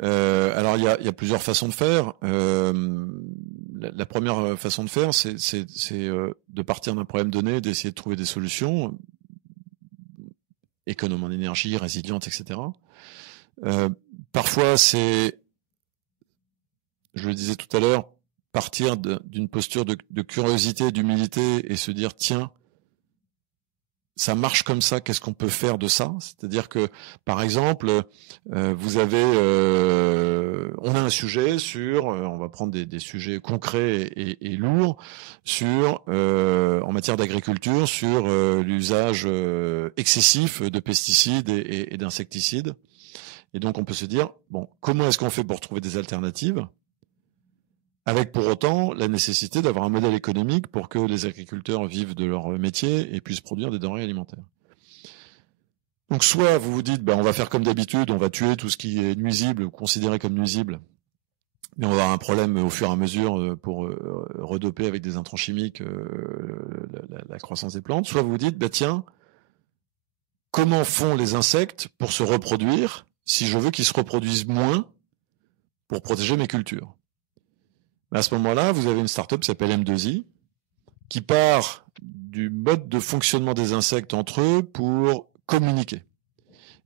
Alors il y a plusieurs façons de faire. La première façon de faire, c'est de partir d'un problème donné, d'essayer de trouver des solutions, économes en énergie, résilientes, etc. Parfois, c'est, je le disais tout à l'heure, partir d'une posture de curiosité, d'humilité et se dire tiens, ça marche comme ça, qu'est-ce qu'on peut faire de ça? C'est-à-dire que, par exemple, vous avez, on a un sujet sur, on va prendre des sujets concrets et lourds sur, en matière d'agriculture, sur l'usage excessif de pesticides et d'insecticides. Et donc, on peut se dire, bon, comment est-ce qu'on fait pour trouver des alternatives? Avec pour autant la nécessité d'avoir un modèle économique pour que les agriculteurs vivent de leur métier et puissent produire des denrées alimentaires. Donc soit vous vous dites, on va faire comme d'habitude, on va tuer tout ce qui est nuisible ou considéré comme nuisible, mais on va avoir un problème au fur et à mesure pour redoper avec des intrants chimiques la croissance des plantes. Soit vous vous dites, tiens, comment font les insectes pour se reproduire si je veux qu'ils se reproduisent moins pour protéger mes cultures? À ce moment-là, vous avez une start-up qui s'appelle M2I, qui part du mode de fonctionnement des insectes entre eux pour communiquer.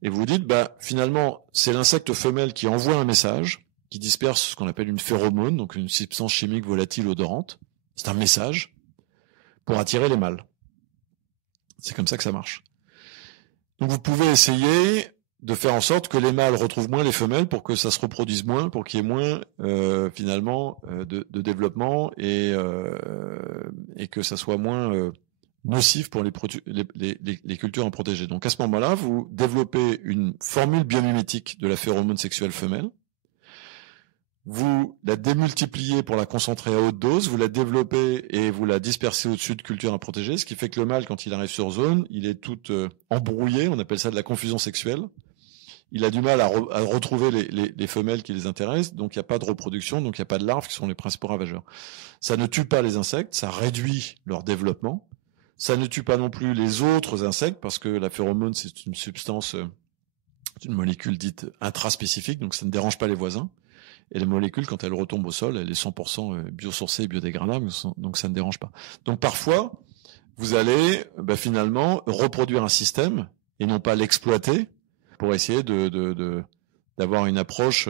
Et vous vous dites, finalement, c'est l'insecte femelle qui envoie un message, qui disperse ce qu'on appelle une phéromone, donc une substance chimique volatile odorante. C'est un message pour attirer les mâles. C'est comme ça que ça marche. Donc vous pouvez essayer de faire en sorte que les mâles retrouvent moins les femelles pour que ça se reproduise moins, pour qu'il y ait moins finalement de développement et que ça soit moins nocif pour les cultures à protéger. Donc à ce moment-là, vous développez une formule biomimétique de la phéromone sexuelle femelle, vous la démultipliez pour la concentrer à haute dose, vous la développez et vous la dispersez au-dessus de cultures à protéger, ce qui fait que le mâle, quand il arrive sur zone, il est tout embrouillé, on appelle ça de la confusion sexuelle. Il a du mal à retrouver les femelles qui les intéressent, donc il n'y a pas de reproduction, donc il n'y a pas de larves qui sont les principaux ravageurs. Ça ne tue pas les insectes, ça réduit leur développement. Ça ne tue pas non plus les autres insectes, parce que la phéromone, c'est une substance, une molécule dite intraspécifique, donc ça ne dérange pas les voisins. Et la molécule, quand elle retombe au sol, elle est 100% biosourcée et biodégradable, donc ça ne dérange pas. Donc parfois, vous allez finalement reproduire un système, et non pas l'exploiter, pour essayer d'avoir une approche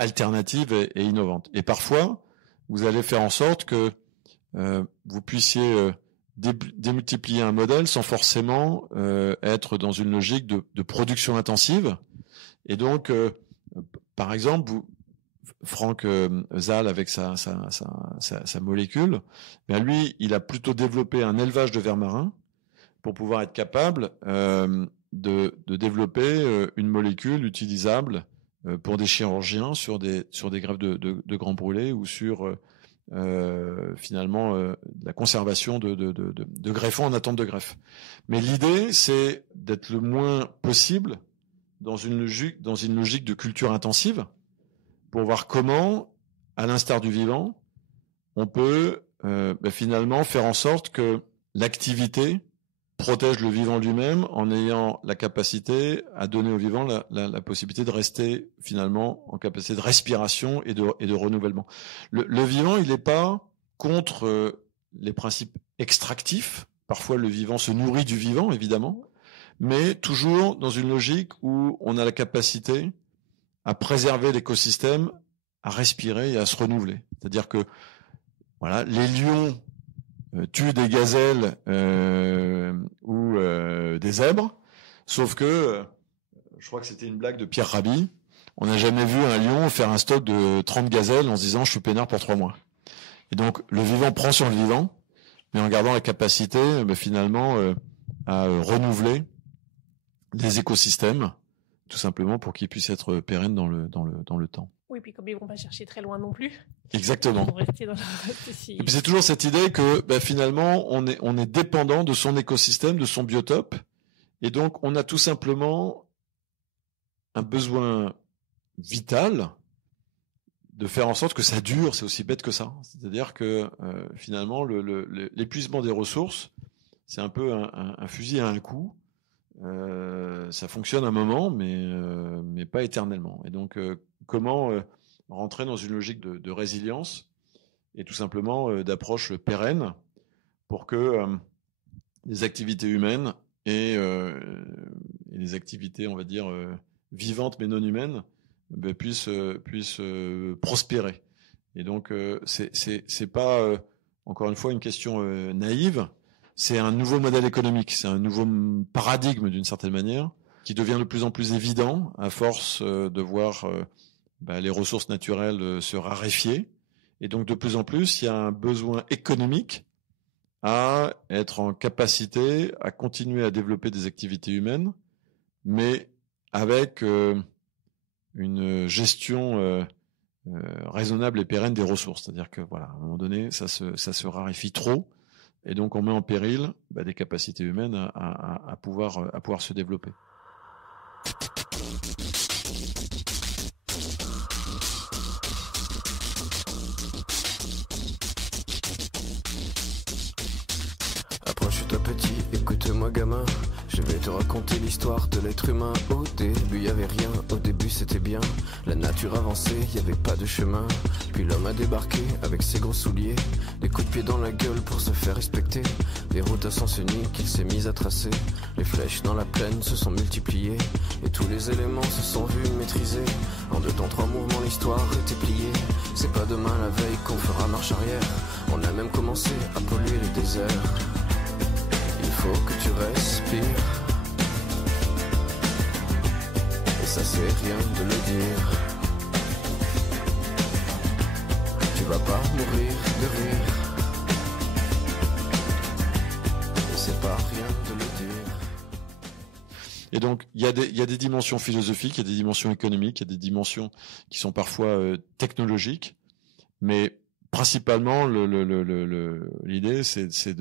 alternative et innovante. Et parfois, vous allez faire en sorte que vous puissiez démultiplier un modèle sans forcément être dans une logique de production intensive. Et donc, par exemple, Franck Zal, avec sa molécule, lui, il a plutôt développé un élevage de vers marins pour pouvoir être capable de développer une molécule utilisable pour des chirurgiens sur des greffes de grands brûlés ou sur finalement la conservation de greffons en attente de greffe. Mais l'idée, c'est d'être le moins possible dans une logique de culture intensive pour voir comment, à l'instar du vivant, on peut finalement faire en sorte que l'activité protège le vivant lui-même en ayant la capacité à donner au vivant la possibilité de rester finalement en capacité de respiration et de renouvellement. Le vivant, il n'est pas contre les principes extractifs. Parfois, le vivant se nourrit du vivant, évidemment, mais toujours dans une logique où on a la capacité à préserver l'écosystème, à respirer et à se renouveler. C'est-à-dire que voilà, les lions tuent des gazelles ou des zèbres, sauf que, je crois que c'était une blague de Pierre Rabhi, on n'a jamais vu un lion faire un stock de 30 gazelles en se disant « je suis peinard pour 3 mois ». Et donc, le vivant prend sur le vivant, mais en gardant la capacité, finalement, à renouveler les écosystèmes, tout simplement pour qu'ils puissent être pérennes dans le temps. Oui, puis comme ils ne vont pas chercher très loin non plus. Exactement. Ils vont rester dans leur ici. Et puis c'est toujours cette idée que finalement on est dépendant de son écosystème, de son biotope, et donc on a tout simplement un besoin vital de faire en sorte que ça dure. C'est aussi bête que ça. C'est-à-dire que finalement l'épuisement des ressources c'est un peu un fusil à un coup. Ça fonctionne un moment, mais pas éternellement. Et donc, comment rentrer dans une logique de résilience et tout simplement d'approche pérenne pour que les activités humaines et les activités, on va dire, vivantes mais non humaines puissent prospérer. Et donc, c'est pas, encore une fois, une question naïve. C'est un nouveau modèle économique, c'est un nouveau paradigme d'une certaine manière, qui devient de plus en plus évident à force de voir les ressources naturelles se raréfier. Et donc de plus en plus, il y a un besoin économique à être en capacité à continuer à développer des activités humaines, mais avec une gestion raisonnable et pérenne des ressources. C'est-à-dire que voilà, à un moment donné, ça se raréfie trop. Et donc, on met en péril des capacités humaines à pouvoir se développer. Approche-toi petit, écoute-moi gamin. Je vais te raconter l'histoire de l'être humain. Au début y avait rien, au début c'était bien. La nature avançait, y avait pas de chemin. Puis l'homme a débarqué avec ses gros souliers, des coups de pied dans la gueule pour se faire respecter. Des routes à sens unique qu'il s'est mis à tracer. Les flèches dans la plaine se sont multipliées, et tous les éléments se sont vus maîtrisés. En 2 temps 3 mouvements l'histoire était pliée. C'est pas demain la veille qu'on fera marche arrière. On a même commencé à polluer les déserts. Il faut que tu respires, et ça c'est rien de le dire. Tu vas pas mourir de rire, et c'est pas rien de le dire. Et donc il y a des dimensions philosophiques, il y a des dimensions économiques, il y a des dimensions qui sont parfois technologiques, mais principalement l'idée c'est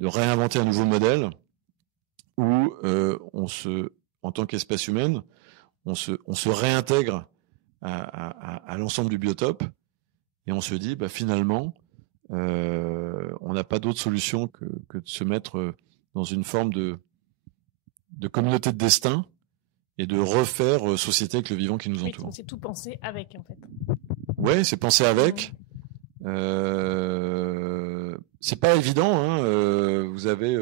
de réinventer un nouveau modèle où en tant qu'espèce humaine, on se réintègre à l'ensemble du biotope et on se dit finalement on n'a pas d'autre solution que de se mettre dans une forme de communauté de destin et de refaire société avec le vivant qui nous entoure. Donc c'est tout penser avec en fait. Ouais, c'est penser avec. C'est pas évident, hein. Vous avez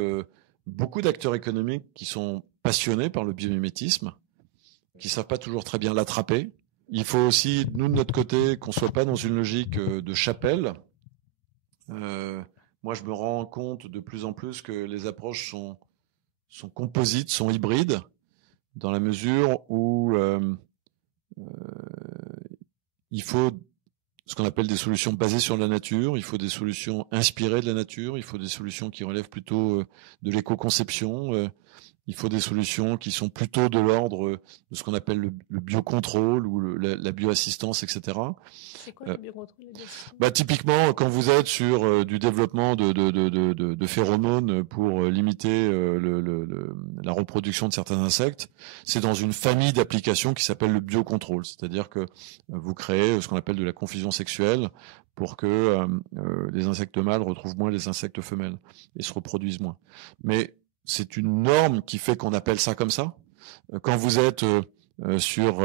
beaucoup d'acteurs économiques qui sont passionnés par le biomimétisme, qui savent pas toujours très bien l'attraper. Il faut aussi, nous de notre côté, qu'on soit pas dans une logique de chapelle. Moi, je me rends compte de plus en plus que les approches sont composites, sont hybrides, dans la mesure où il faut ce qu'on appelle des solutions basées sur la nature, il faut des solutions inspirées de la nature, il faut des solutions qui relèvent plutôt de l'éco-conception, il faut des solutions qui sont plutôt de l'ordre de ce qu'on appelle le biocontrôle ou la bioassistance, etc. C'est quoi le biocontrôle, la bioassistance ? Typiquement, quand vous êtes sur du développement de phéromones pour limiter la reproduction de certains insectes, c'est dans une famille d'applications qui s'appelle le biocontrôle. C'est-à-dire que vous créez ce qu'on appelle de la confusion sexuelle pour que les insectes mâles retrouvent moins les insectes femelles et se reproduisent moins. Mais c'est une norme qui fait qu'on appelle ça comme ça. Quand vous êtes sur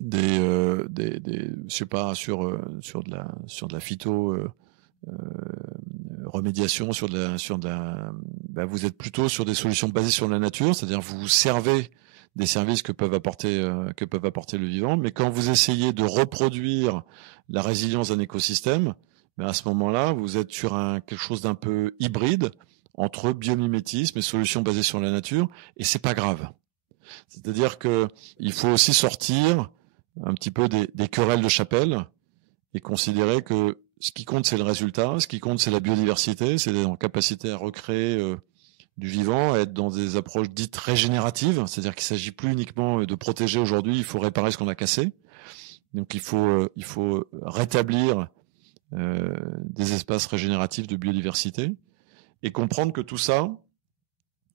je sais pas, sur de la phyto remédiation, vous êtes plutôt sur des solutions basées sur la nature, c'est-à-dire vous vous servez des services que peuvent apporter le vivant, mais quand vous essayez de reproduire la résilience d'un écosystème, à ce moment-là, vous êtes sur quelque chose d'un peu hybride entre biomimétisme et solutions basées sur la nature, et c'est pas grave. C'est-à-dire que il faut aussi sortir un petit peu des querelles de chapelle et considérer que ce qui compte c'est le résultat, ce qui compte c'est la biodiversité, c'est d'être en capacité à recréer du vivant, à être dans des approches dites régénératives, c'est-à-dire qu'il ne s'agit plus uniquement de protéger aujourd'hui, il faut réparer ce qu'on a cassé. Donc il faut rétablir des espaces régénératifs de biodiversité et comprendre que tout ça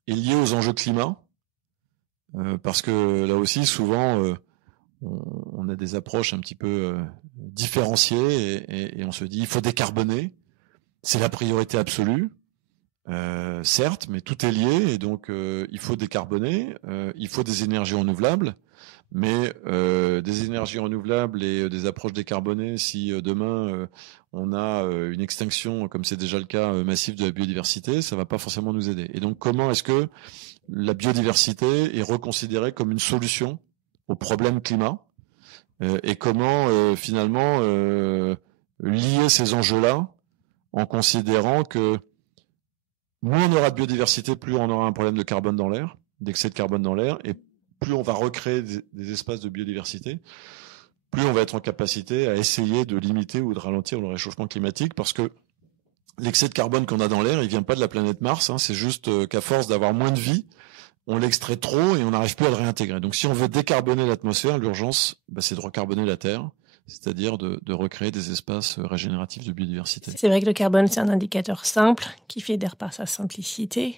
est lié aux enjeux climat, parce que là aussi souvent on a des approches un petit peu différenciées et on se dit il faut décarboner, c'est la priorité absolue, certes, mais tout est lié et donc il faut décarboner, il faut des énergies renouvelables, mais des énergies renouvelables et des approches décarbonées, si demain on a une extinction, comme c'est déjà le cas massif de la biodiversité, ça va pas forcément nous aider. Et donc comment est-ce que la biodiversité est reconsidérée comme une solution au problème climat et comment finalement lier ces enjeux-là en considérant que moins on aura de biodiversité, plus on aura un problème de carbone dans l'air, d'excès de carbone dans l'air, et plus on va recréer des espaces de biodiversité, plus on va être en capacité à essayer de limiter ou de ralentir le réchauffement climatique, parce que l'excès de carbone qu'on a dans l'air, il vient pas de la planète Mars, c'est juste qu'à force d'avoir moins de vie, on l'extrait trop et on n'arrive plus à le réintégrer. Donc si on veut décarboner l'atmosphère, l'urgence, c'est de recarboner la Terre, c'est-à-dire de recréer des espaces régénératifs de biodiversité. C'est vrai que le carbone, c'est un indicateur simple qui fédère par sa simplicité.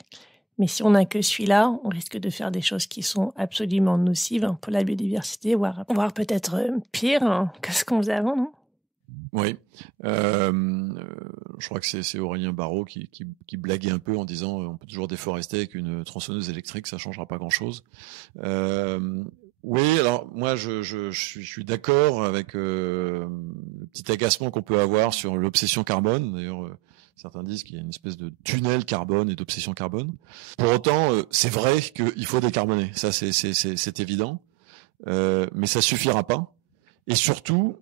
Mais si on n'a que celui-là, on risque de faire des choses qui sont absolument nocives pour la biodiversité, voire peut-être pire que ce qu'on faisait avant, non ? Oui. Je crois que c'est Aurélien Barraud qui blaguait un peu en disant on peut toujours déforester avec une tronçonneuse électrique, ça changera pas grand-chose. Oui, alors moi je suis d'accord avec le petit agacement qu'on peut avoir sur l'obsession carbone. D'ailleurs, certains disent qu'il y a une espèce de tunnel carbone et d'obsession carbone. Pour autant, c'est vrai qu'il faut décarboner. Ça, c'est évident. Mais ça suffira pas. Et surtout,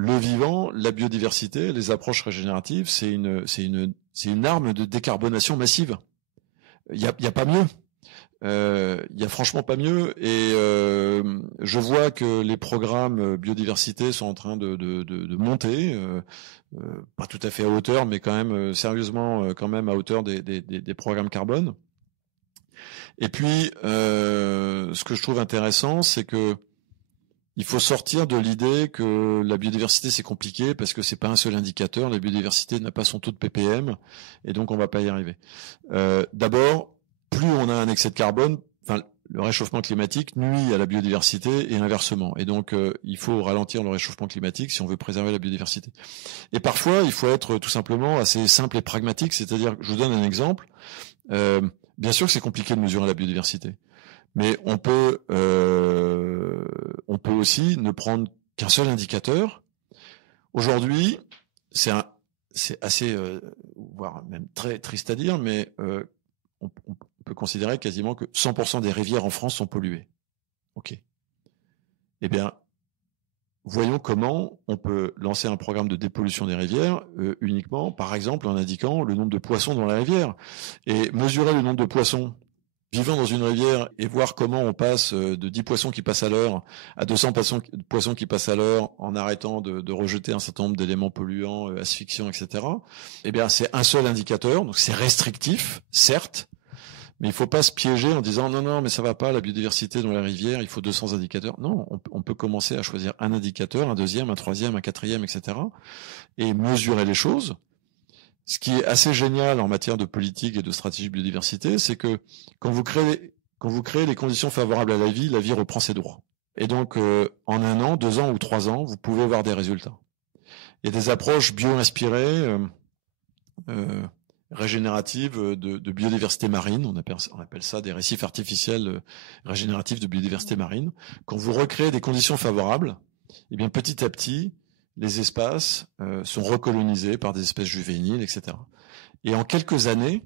le vivant, la biodiversité, les approches régénératives, c'est une arme de décarbonation massive. Il y a pas mieux. Il y a franchement pas mieux. Et je vois que les programmes biodiversité sont en train de monter, pas tout à fait à hauteur, mais quand même sérieusement, quand même à hauteur des programmes carbone. Et puis, ce que je trouve intéressant, c'est que il faut sortir de l'idée que la biodiversité c'est compliqué parce que c'est pas un seul indicateur. La biodiversité n'a pas son taux de ppm et donc on va pas y arriver. D'abord, plus on a un excès de carbone, le réchauffement climatique nuit à la biodiversité et inversement. Et donc il faut ralentir le réchauffement climatique si on veut préserver la biodiversité. Et parfois, il faut être tout simplement assez simple et pragmatique. C'est-à-dire, je vous donne un exemple. Bien sûr que c'est compliqué de mesurer la biodiversité. Mais on peut aussi ne prendre qu'un seul indicateur. Aujourd'hui, c'est assez, voire même très triste à dire, mais on peut considérer quasiment que 100% des rivières en France sont polluées. Ok. Eh bien, voyons comment on peut lancer un programme de dépollution des rivières uniquement, par exemple, en indiquant le nombre de poissons dans la rivière. Et mesurer le nombre de poissons vivant dans une rivière et voir comment on passe de 10 poissons qui passent à l'heure à 200 poissons qui passent à l'heure en arrêtant de rejeter un certain nombre d'éléments polluants, asphyxiants, etc. Eh bien, c'est un seul indicateur, donc c'est restrictif, certes, mais il faut pas se piéger en disant non, mais ça va pas, la biodiversité dans la rivière, il faut 200 indicateurs. Non, on peut commencer à choisir un indicateur, un deuxième, un troisième, un quatrième, etc. et mesurer les choses. Ce qui est assez génial en matière de politique et de stratégie de biodiversité, c'est que quand vous créez les conditions favorables à la vie reprend ses droits. Et donc, en 1 an, 2 ans ou 3 ans, vous pouvez voir des résultats. Il y a des approches bio-inspirées, régénératives de biodiversité marine. On appelle ça des récifs artificiels régénératifs de biodiversité marine. Quand vous recréez des conditions favorables, eh bien, petit à petit, les espaces sont recolonisés par des espèces juvéniles, etc. Et en quelques années,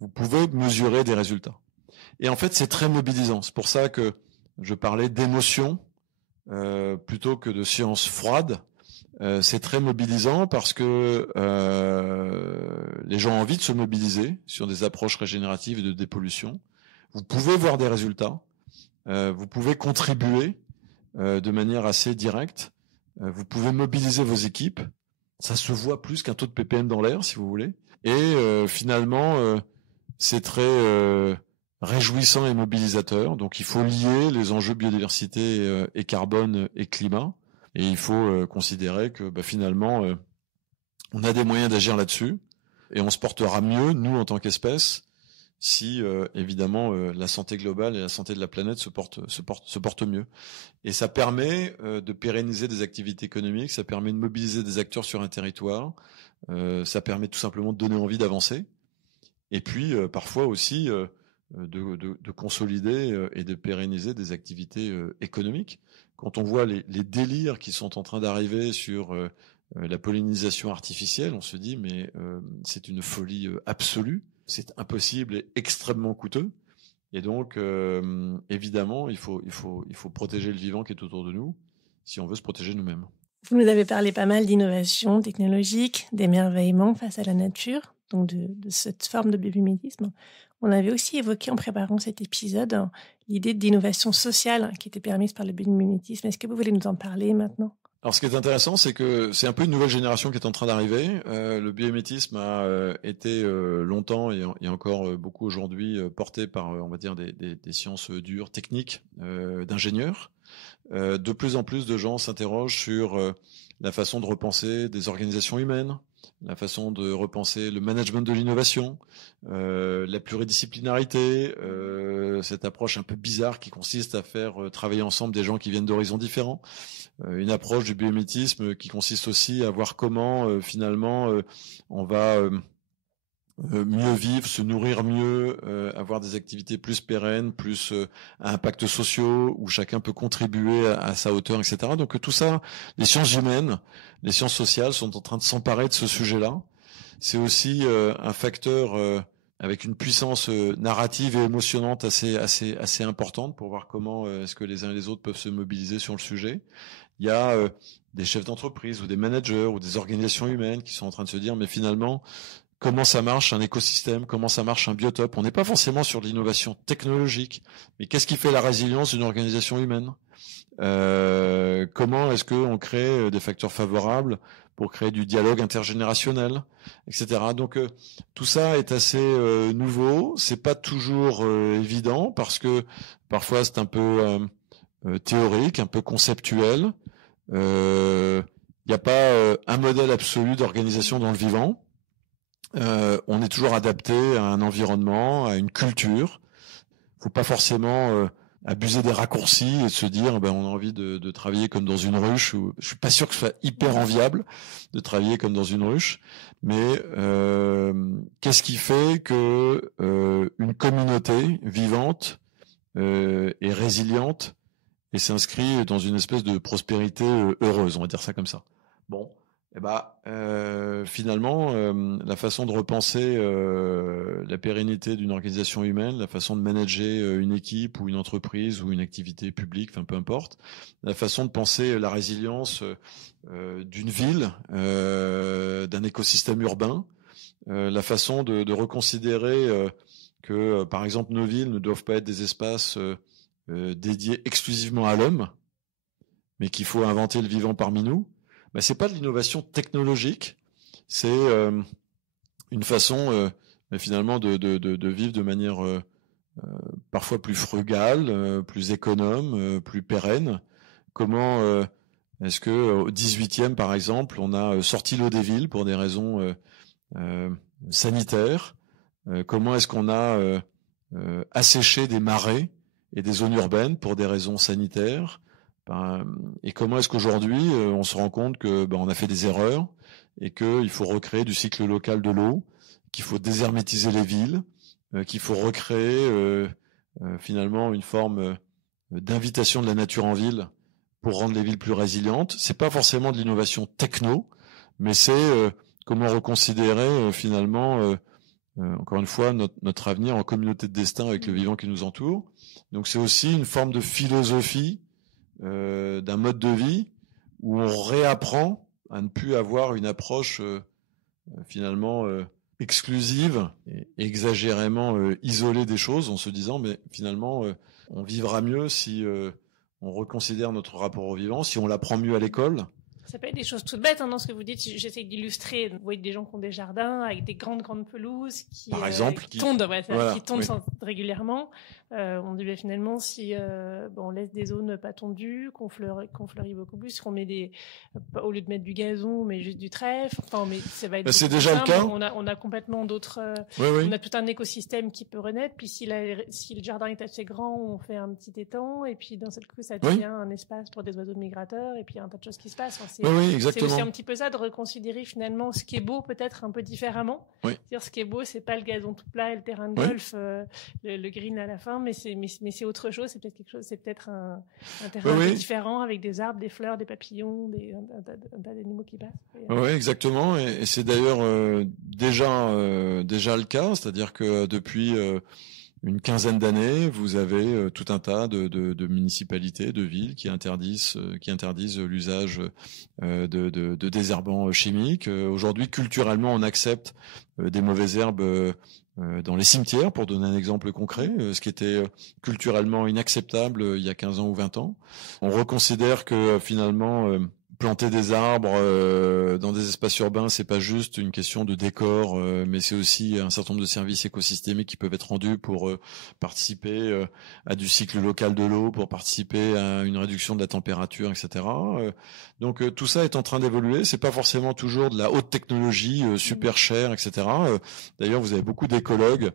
vous pouvez mesurer des résultats. Et en fait, c'est très mobilisant. C'est pour ça que je parlais d'émotion plutôt que de science froide. C'est très mobilisant parce que les gens ont envie de se mobiliser sur des approches régénératives et de dépollution. Vous pouvez voir des résultats. Vous pouvez contribuer de manière assez directe. Vous pouvez mobiliser vos équipes. Ça se voit plus qu'un taux de ppm dans l'air, si vous voulez. Et finalement, c'est très réjouissant et mobilisateur. Donc, il faut lier les enjeux biodiversité et carbone et climat. Et il faut considérer que finalement, on a des moyens d'agir là-dessus. Et on se portera mieux, nous, en tant qu'espèce, si évidemment la santé globale et la santé de la planète se portent mieux. Et ça permet de pérenniser des activités économiques, ça permet de mobiliser des acteurs sur un territoire, ça permet tout simplement de donner envie d'avancer. Et puis parfois aussi de consolider et de pérenniser des activités économiques. Quand on voit les délires qui sont en train d'arriver sur la pollinisation artificielle, on se dit mais c'est une folie absolue, c'est impossible et extrêmement coûteux. Et donc évidemment il faut protéger le vivant qui est autour de nous si on veut se protéger nous-mêmes. Vous nous avez parlé pas mal d'innovation technologique, d'émerveillement face à la nature, donc de cette forme de biomimétisme. On avait aussi évoqué en préparant cet épisode l'idée d'innovation sociale qui était permise par le biomimétisme. Est-ce que vous voulez nous en parler maintenant ? Alors, ce qui est intéressant, c'est que c'est un peu une nouvelle génération qui est en train d'arriver. Le biomimétisme a été longtemps et encore beaucoup aujourd'hui porté par, on va dire, des sciences dures, techniques, d'ingénieurs. De plus en plus de gens s'interrogent sur la façon de repenser des organisations humaines, la façon de repenser le management de l'innovation, la pluridisciplinarité, cette approche un peu bizarre qui consiste à faire travailler ensemble des gens qui viennent d'horizons différents, une approche du biomimétisme qui consiste aussi à voir comment finalement on va mieux vivre, se nourrir mieux, avoir des activités plus pérennes, plus à impact sociaux, où chacun peut contribuer à sa hauteur, etc. Donc tout ça, les sciences humaines, les sciences sociales sont en train de s'emparer de ce sujet-là. C'est aussi un facteur avec une puissance narrative et émotionnante assez importante pour voir comment est-ce que les uns et les autres peuvent se mobiliser sur le sujet. Il y a des chefs d'entreprise ou des managers ou des organisations humaines qui sont en train de se dire mais finalement comment ça marche un écosystème, comment ça marche un biotope. On n'est pas forcément sur de l'innovation technologique, mais qu'est-ce qui fait la résilience d'une organisation humaine ? Comment est-ce qu'on crée des facteurs favorables pour créer du dialogue intergénérationnel, etc. Donc tout ça est assez nouveau. C'est pas toujours évident parce que parfois c'est un peu théorique, un peu conceptuel. Il n'y a pas un modèle absolu d'organisation dans le vivant. On est toujours adapté à un environnement, à une culture. Faut pas forcément abuser des raccourcis et de se dire on a envie de travailler comme dans une ruche. Je suis pas sûr que ce soit hyper enviable de travailler comme dans une ruche, mais qu'est-ce qui fait que une communauté vivante est résiliente et s'inscrit dans une espèce de prospérité heureuse, on va dire ça comme ça. Bon. Finalement, la façon de repenser la pérennité d'une organisation humaine, la façon de manager une équipe ou une entreprise ou une activité publique, enfin peu importe, la façon de penser la résilience d'une ville, d'un écosystème urbain, la façon de reconsidérer que, par exemple, nos villes ne doivent pas être des espaces dédiés exclusivement à l'homme, mais qu'il faut inventer le vivant parmi nous. C'est pas de l'innovation technologique, c'est une façon finalement de vivre de manière parfois plus frugale, plus économe, plus pérenne. Comment est-ce que au 18e par exemple, on a sorti l'eau des villes pour des raisons sanitaires? Comment est-ce qu'on a asséché des marais et des zones urbaines pour des raisons sanitaires? Et comment est-ce qu'aujourd'hui on se rend compte que on a fait des erreurs et qu'il faut recréer du cycle local de l'eau, qu'il faut déshermétiser les villes, qu'il faut recréer finalement une forme d'invitation de la nature en ville pour rendre les villes plus résilientes. C'est pas forcément de l'innovation techno, mais c'est comment reconsidérer finalement encore une fois notre avenir en communauté de destin avec le vivant qui nous entoure. Donc c'est aussi une forme de philosophie d'un mode de vie où on réapprend à ne plus avoir une approche finalement exclusive et exagérément isolée des choses en se disant mais finalement on vivra mieux si on reconsidère notre rapport au vivant, si on l'apprend mieux à l'école. Ça peut être des choses toutes bêtes dans ce que vous dites. J'essaie d'illustrer. Vous voyez des gens qui ont des jardins avec des grandes pelouses qui, par exemple, qui tondent, voilà, qui tondent régulièrement. On dit finalement si on laisse des zones pas tondues, qu'on fleurit beaucoup plus, qu'on met au lieu de mettre du gazon, mais juste du trèfle. Enfin, mais ça va être. C'est déjà simple. le cas. On a complètement d'autres. On a tout un écosystème qui peut renaître. Puis si le jardin est assez grand, on fait un petit étang et puis d'un seul coup ça devient un espace pour des oiseaux migrateurs et puis il y a un tas de choses qui se passent. Enfin, Oui, c'est exactement. aussi un petit peu ça, de reconsidérer finalement ce qui est beau peut-être un peu différemment. Oui. Dire ce qui est beau, c'est pas le gazon tout plat et le terrain de Oui. golf, le green à la fin, mais c'est autre chose. C'est peut-être quelque chose, c'est peut-être un terrain un peu différent avec des arbres, des fleurs, des papillons, un tas d'animaux qui passent. Oui, exactement. Et c'est d'ailleurs déjà le cas, c'est-à-dire que depuis une quinzaine d'années, vous avez tout un tas de municipalités, de villes qui interdisent l'usage de désherbants chimiques. Aujourd'hui, culturellement, on accepte des mauvaises herbes dans les cimetières, pour donner un exemple concret, ce qui était culturellement inacceptable il y a 15 ans ou 20 ans. On reconsidère que finalement planter des arbres dans des espaces urbains, c'est pas juste une question de décor, mais c'est aussi un certain nombre de services écosystémiques qui peuvent être rendus pour participer à du cycle local de l'eau, pour participer à une réduction de la température, etc. Donc tout ça est en train d'évoluer. C'est pas forcément toujours de la haute technologie super chère, etc. D'ailleurs, vous avez beaucoup d'écologues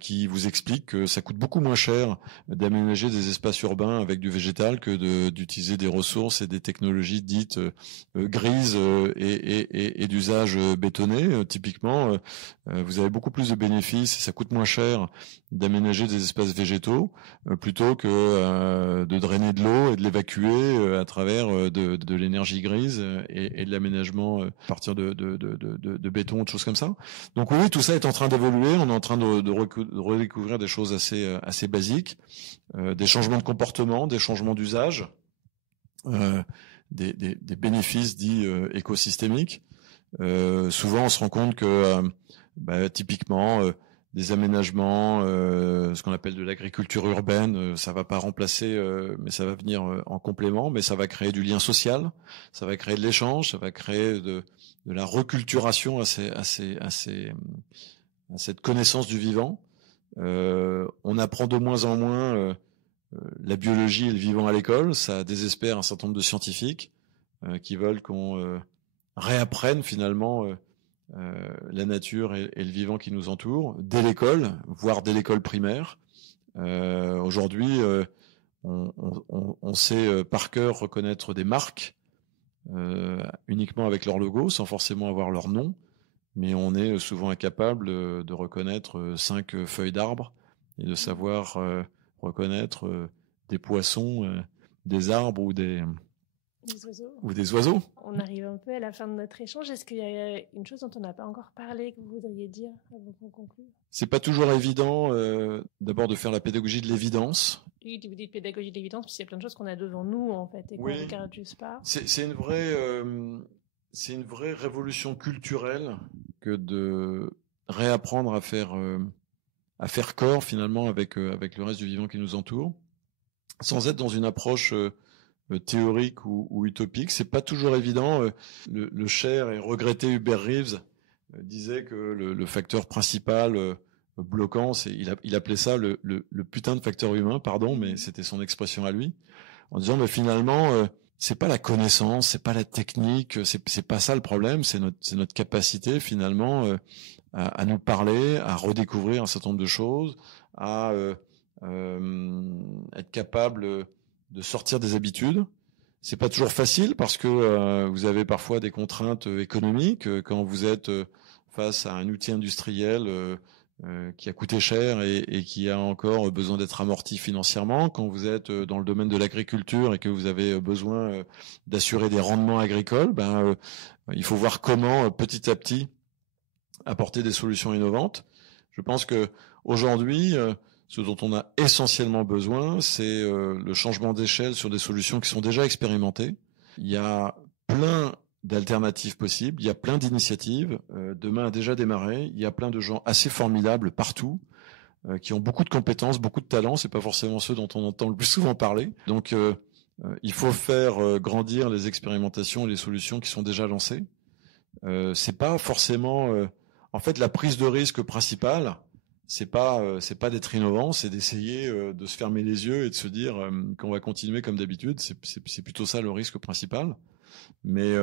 qui vous expliquent que ça coûte beaucoup moins cher d'aménager des espaces urbains avec du végétal que d'utiliser des ressources et des technologies dites grises et d'usage bétonné. Typiquement, vous avez beaucoup plus de bénéfices et ça coûte moins cher d'aménager des espaces végétaux plutôt que de drainer de l'eau et de l'évacuer à travers de l'énergie grise et de l'aménagement à partir de béton, de choses comme ça. Donc oui, tout ça est en train d'évoluer. On est en train de redécouvrir des choses assez basiques, des changements de comportement, des changements d'usage, des bénéfices dits écosystémiques. Souvent, on se rend compte que typiquement des aménagements, ce qu'on appelle de l'agriculture urbaine, ça va pas remplacer, mais ça va venir en complément, mais ça va créer du lien social, ça va créer de l'échange, ça va créer de la reculturation à cette connaissance du vivant. On apprend de moins en moins la biologie et le vivant à l'école, ça désespère un certain nombre de scientifiques qui veulent qu'on réapprenne finalement la nature et le vivant qui nous entoure dès l'école, voire dès l'école primaire. Aujourd'hui, on sait par cœur reconnaître des marques uniquement avec leur logo, sans forcément avoir leur nom, mais on est souvent incapable de reconnaître 5 feuilles d'arbre et de savoir reconnaître des poissons, des arbres ou des oiseaux. On arrive un peu à la fin de notre échange. Est-ce qu'il y a une chose dont on n'a pas encore parlé que vous voudriez dire avant qu'on conclue ? C'est pas toujours évident d'abord de faire la pédagogie de l'évidence. Oui, vous dites pédagogie de l'évidence, parce qu'il y a plein de choses qu'on a devant nous en fait et qu'on ne regarde juste pas. C'est une vraie révolution culturelle que de réapprendre à faire corps finalement avec le reste du vivant qui nous entoure, sans être dans une approche théorique ou utopique. C'est pas toujours évident. Le cher et regretté Hubert Reeves disait que le facteur principal bloquant, il appelait ça le putain de facteur humain, pardon, mais c'était son expression à lui, en disant mais finalement c'est pas la connaissance, c'est pas la technique, c'est pas ça le problème, c'est notre capacité finalement à nous parler, à redécouvrir un certain nombre de choses, à être capable de sortir des habitudes. C'est pas toujours facile parce que vous avez parfois des contraintes économiques quand vous êtes face à un outil industriel qui a coûté cher et qui a encore besoin d'être amorti financièrement. Quand vous êtes dans le domaine de l'agriculture et que vous avez besoin d'assurer des rendements agricoles, il faut voir comment petit à petit apporter des solutions innovantes. Je pense que aujourd'hui, ce dont on a essentiellement besoin, c'est le changement d'échelle sur des solutions qui sont déjà expérimentées. Il y a plein d'alternatives possibles, il y a plein d'initiatives. Demain a déjà démarré. Il y a plein de gens assez formidables partout, qui ont beaucoup de compétences, beaucoup de talents. C'est pas forcément ceux dont on entend le plus souvent parler. Donc, il faut faire grandir les expérimentations et les solutions qui sont déjà lancées. C'est pas forcément, en fait, la prise de risque principale. C'est pas d'être innovant, c'est d'essayer de se fermer les yeux et de se dire qu'on va continuer comme d'habitude. C'est plutôt ça le risque principal. Mais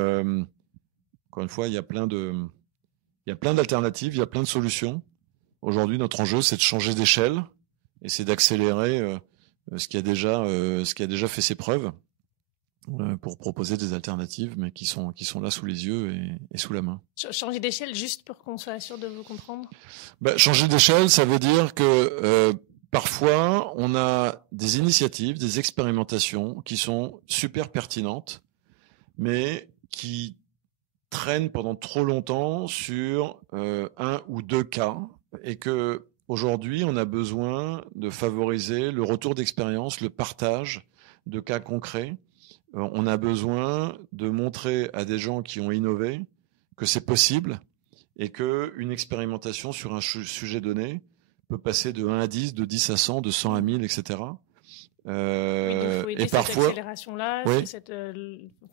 encore une fois, il y a plein d'alternatives, il y a plein de solutions. Aujourd'hui, notre enjeu, c'est de changer d'échelle et c'est d'accélérer ce qui a déjà fait ses preuves. pour proposer des alternatives, mais qui sont là sous les yeux et sous la main. Changer d'échelle juste pour qu'on soit sûr de vous comprendre. Changer d'échelle, ça veut dire que parfois, on a des initiatives, des expérimentations qui sont super pertinentes, mais qui traînent pendant trop longtemps sur un ou deux cas, et que aujourd'hui, on a besoin de favoriser le retour d'expérience, le partage de cas concrets. On a besoin de montrer à des gens qui ont innové que c'est possible et qu'une expérimentation sur un sujet donné peut passer de 1 à 10, de 10 à 100, de 100 à 1000, etc. Et parfois, cette accélération-là, oui,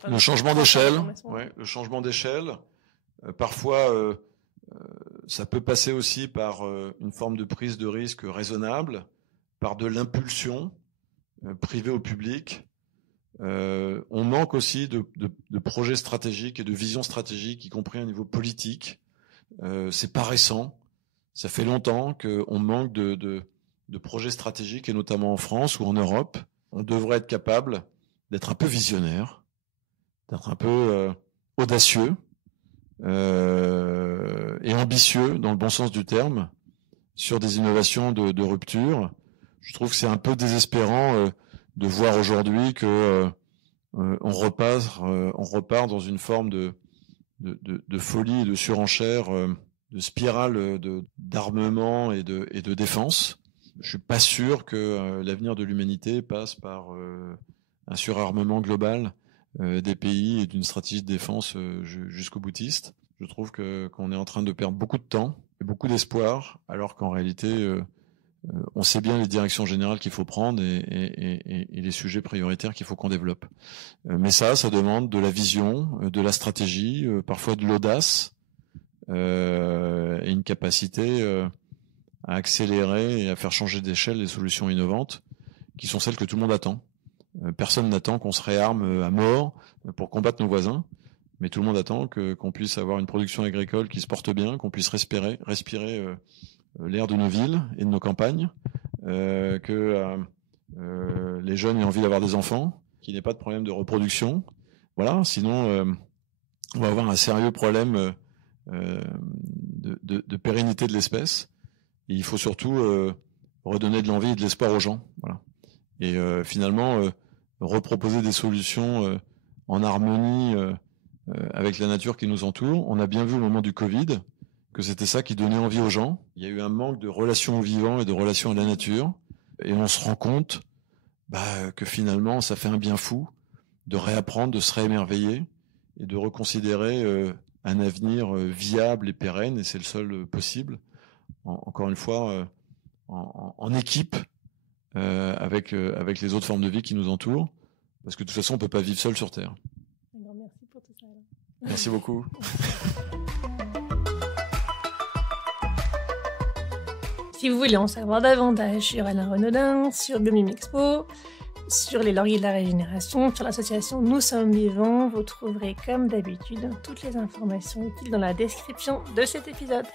le changement d'échelle. Ouais, le changement d'échelle. Parfois, ça peut passer aussi par une forme de prise de risque raisonnable, par de l'impulsion privée au public. On manque aussi de projets stratégiques et de visions stratégiques, y compris à un niveau politique. C'est pas récent. Ça fait longtemps qu'on manque de projets stratégiques, et notamment en France ou en Europe. On devrait être capable d'être un peu visionnaire, d'être un peu audacieux et ambitieux, dans le bon sens du terme, sur des innovations de rupture. Je trouve que c'est un peu désespérant de voir aujourd'hui que on repart dans une forme de folie et de surenchère, de spirale d'armement et de défense. Je suis pas sûr que l'avenir de l'humanité passe par un surarmement global des pays et d'une stratégie de défense jusqu'au boutiste. Je trouve qu'on est en train de perdre beaucoup de temps et beaucoup d'espoir, alors qu'en réalité, on sait bien les directions générales qu'il faut prendre et les sujets prioritaires qu'il faut qu'on développe. Mais ça demande de la vision, de la stratégie, parfois de l'audace et une capacité à accélérer et à faire changer d'échelle les solutions innovantes qui sont celles que tout le monde attend. Personne n'attend qu'on se réarme à mort pour combattre nos voisins, mais tout le monde attend qu'on puisse avoir une production agricole qui se porte bien, qu'on puisse respirer l'air de nos villes et de nos campagnes, que les jeunes aient envie d'avoir des enfants, qu'il n'y ait pas de problème de reproduction. Voilà, sinon on va avoir un sérieux problème de pérennité de l'espèce. Et il faut surtout redonner de l'envie et de l'espoir aux gens. Voilà. Et finalement, reproposer des solutions en harmonie avec la nature qui nous entoure. On a bien vu au moment du Covid que c'était ça qui donnait envie aux gens. Il y a eu un manque de relations au vivant et de relations à la nature. Et on se rend compte que finalement, ça fait un bien fou de réapprendre, de se réémerveiller et de reconsidérer un avenir viable et pérenne, et c'est le seul possible. Encore une fois, en équipe avec les autres formes de vie qui nous entourent, parce que de toute façon, on ne peut pas vivre seul sur Terre. Alors, merci pour tout ça. Merci beaucoup. Si vous voulez en savoir davantage sur Alain Renaudin, sur Biomime Expo, sur les lauriers de la régénération, sur l'association Nous Sommes Vivants, vous trouverez comme d'habitude toutes les informations utiles dans la description de cet épisode.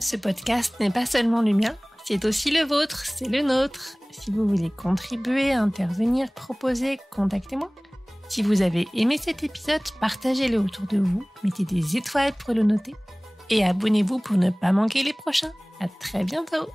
Ce podcast n'est pas seulement le mien, c'est aussi le vôtre, c'est le nôtre. Si vous voulez contribuer, intervenir, proposer, contactez-moi. Si vous avez aimé cet épisode, partagez-le autour de vous, mettez des étoiles pour le noter et abonnez-vous pour ne pas manquer les prochains. À très bientôt.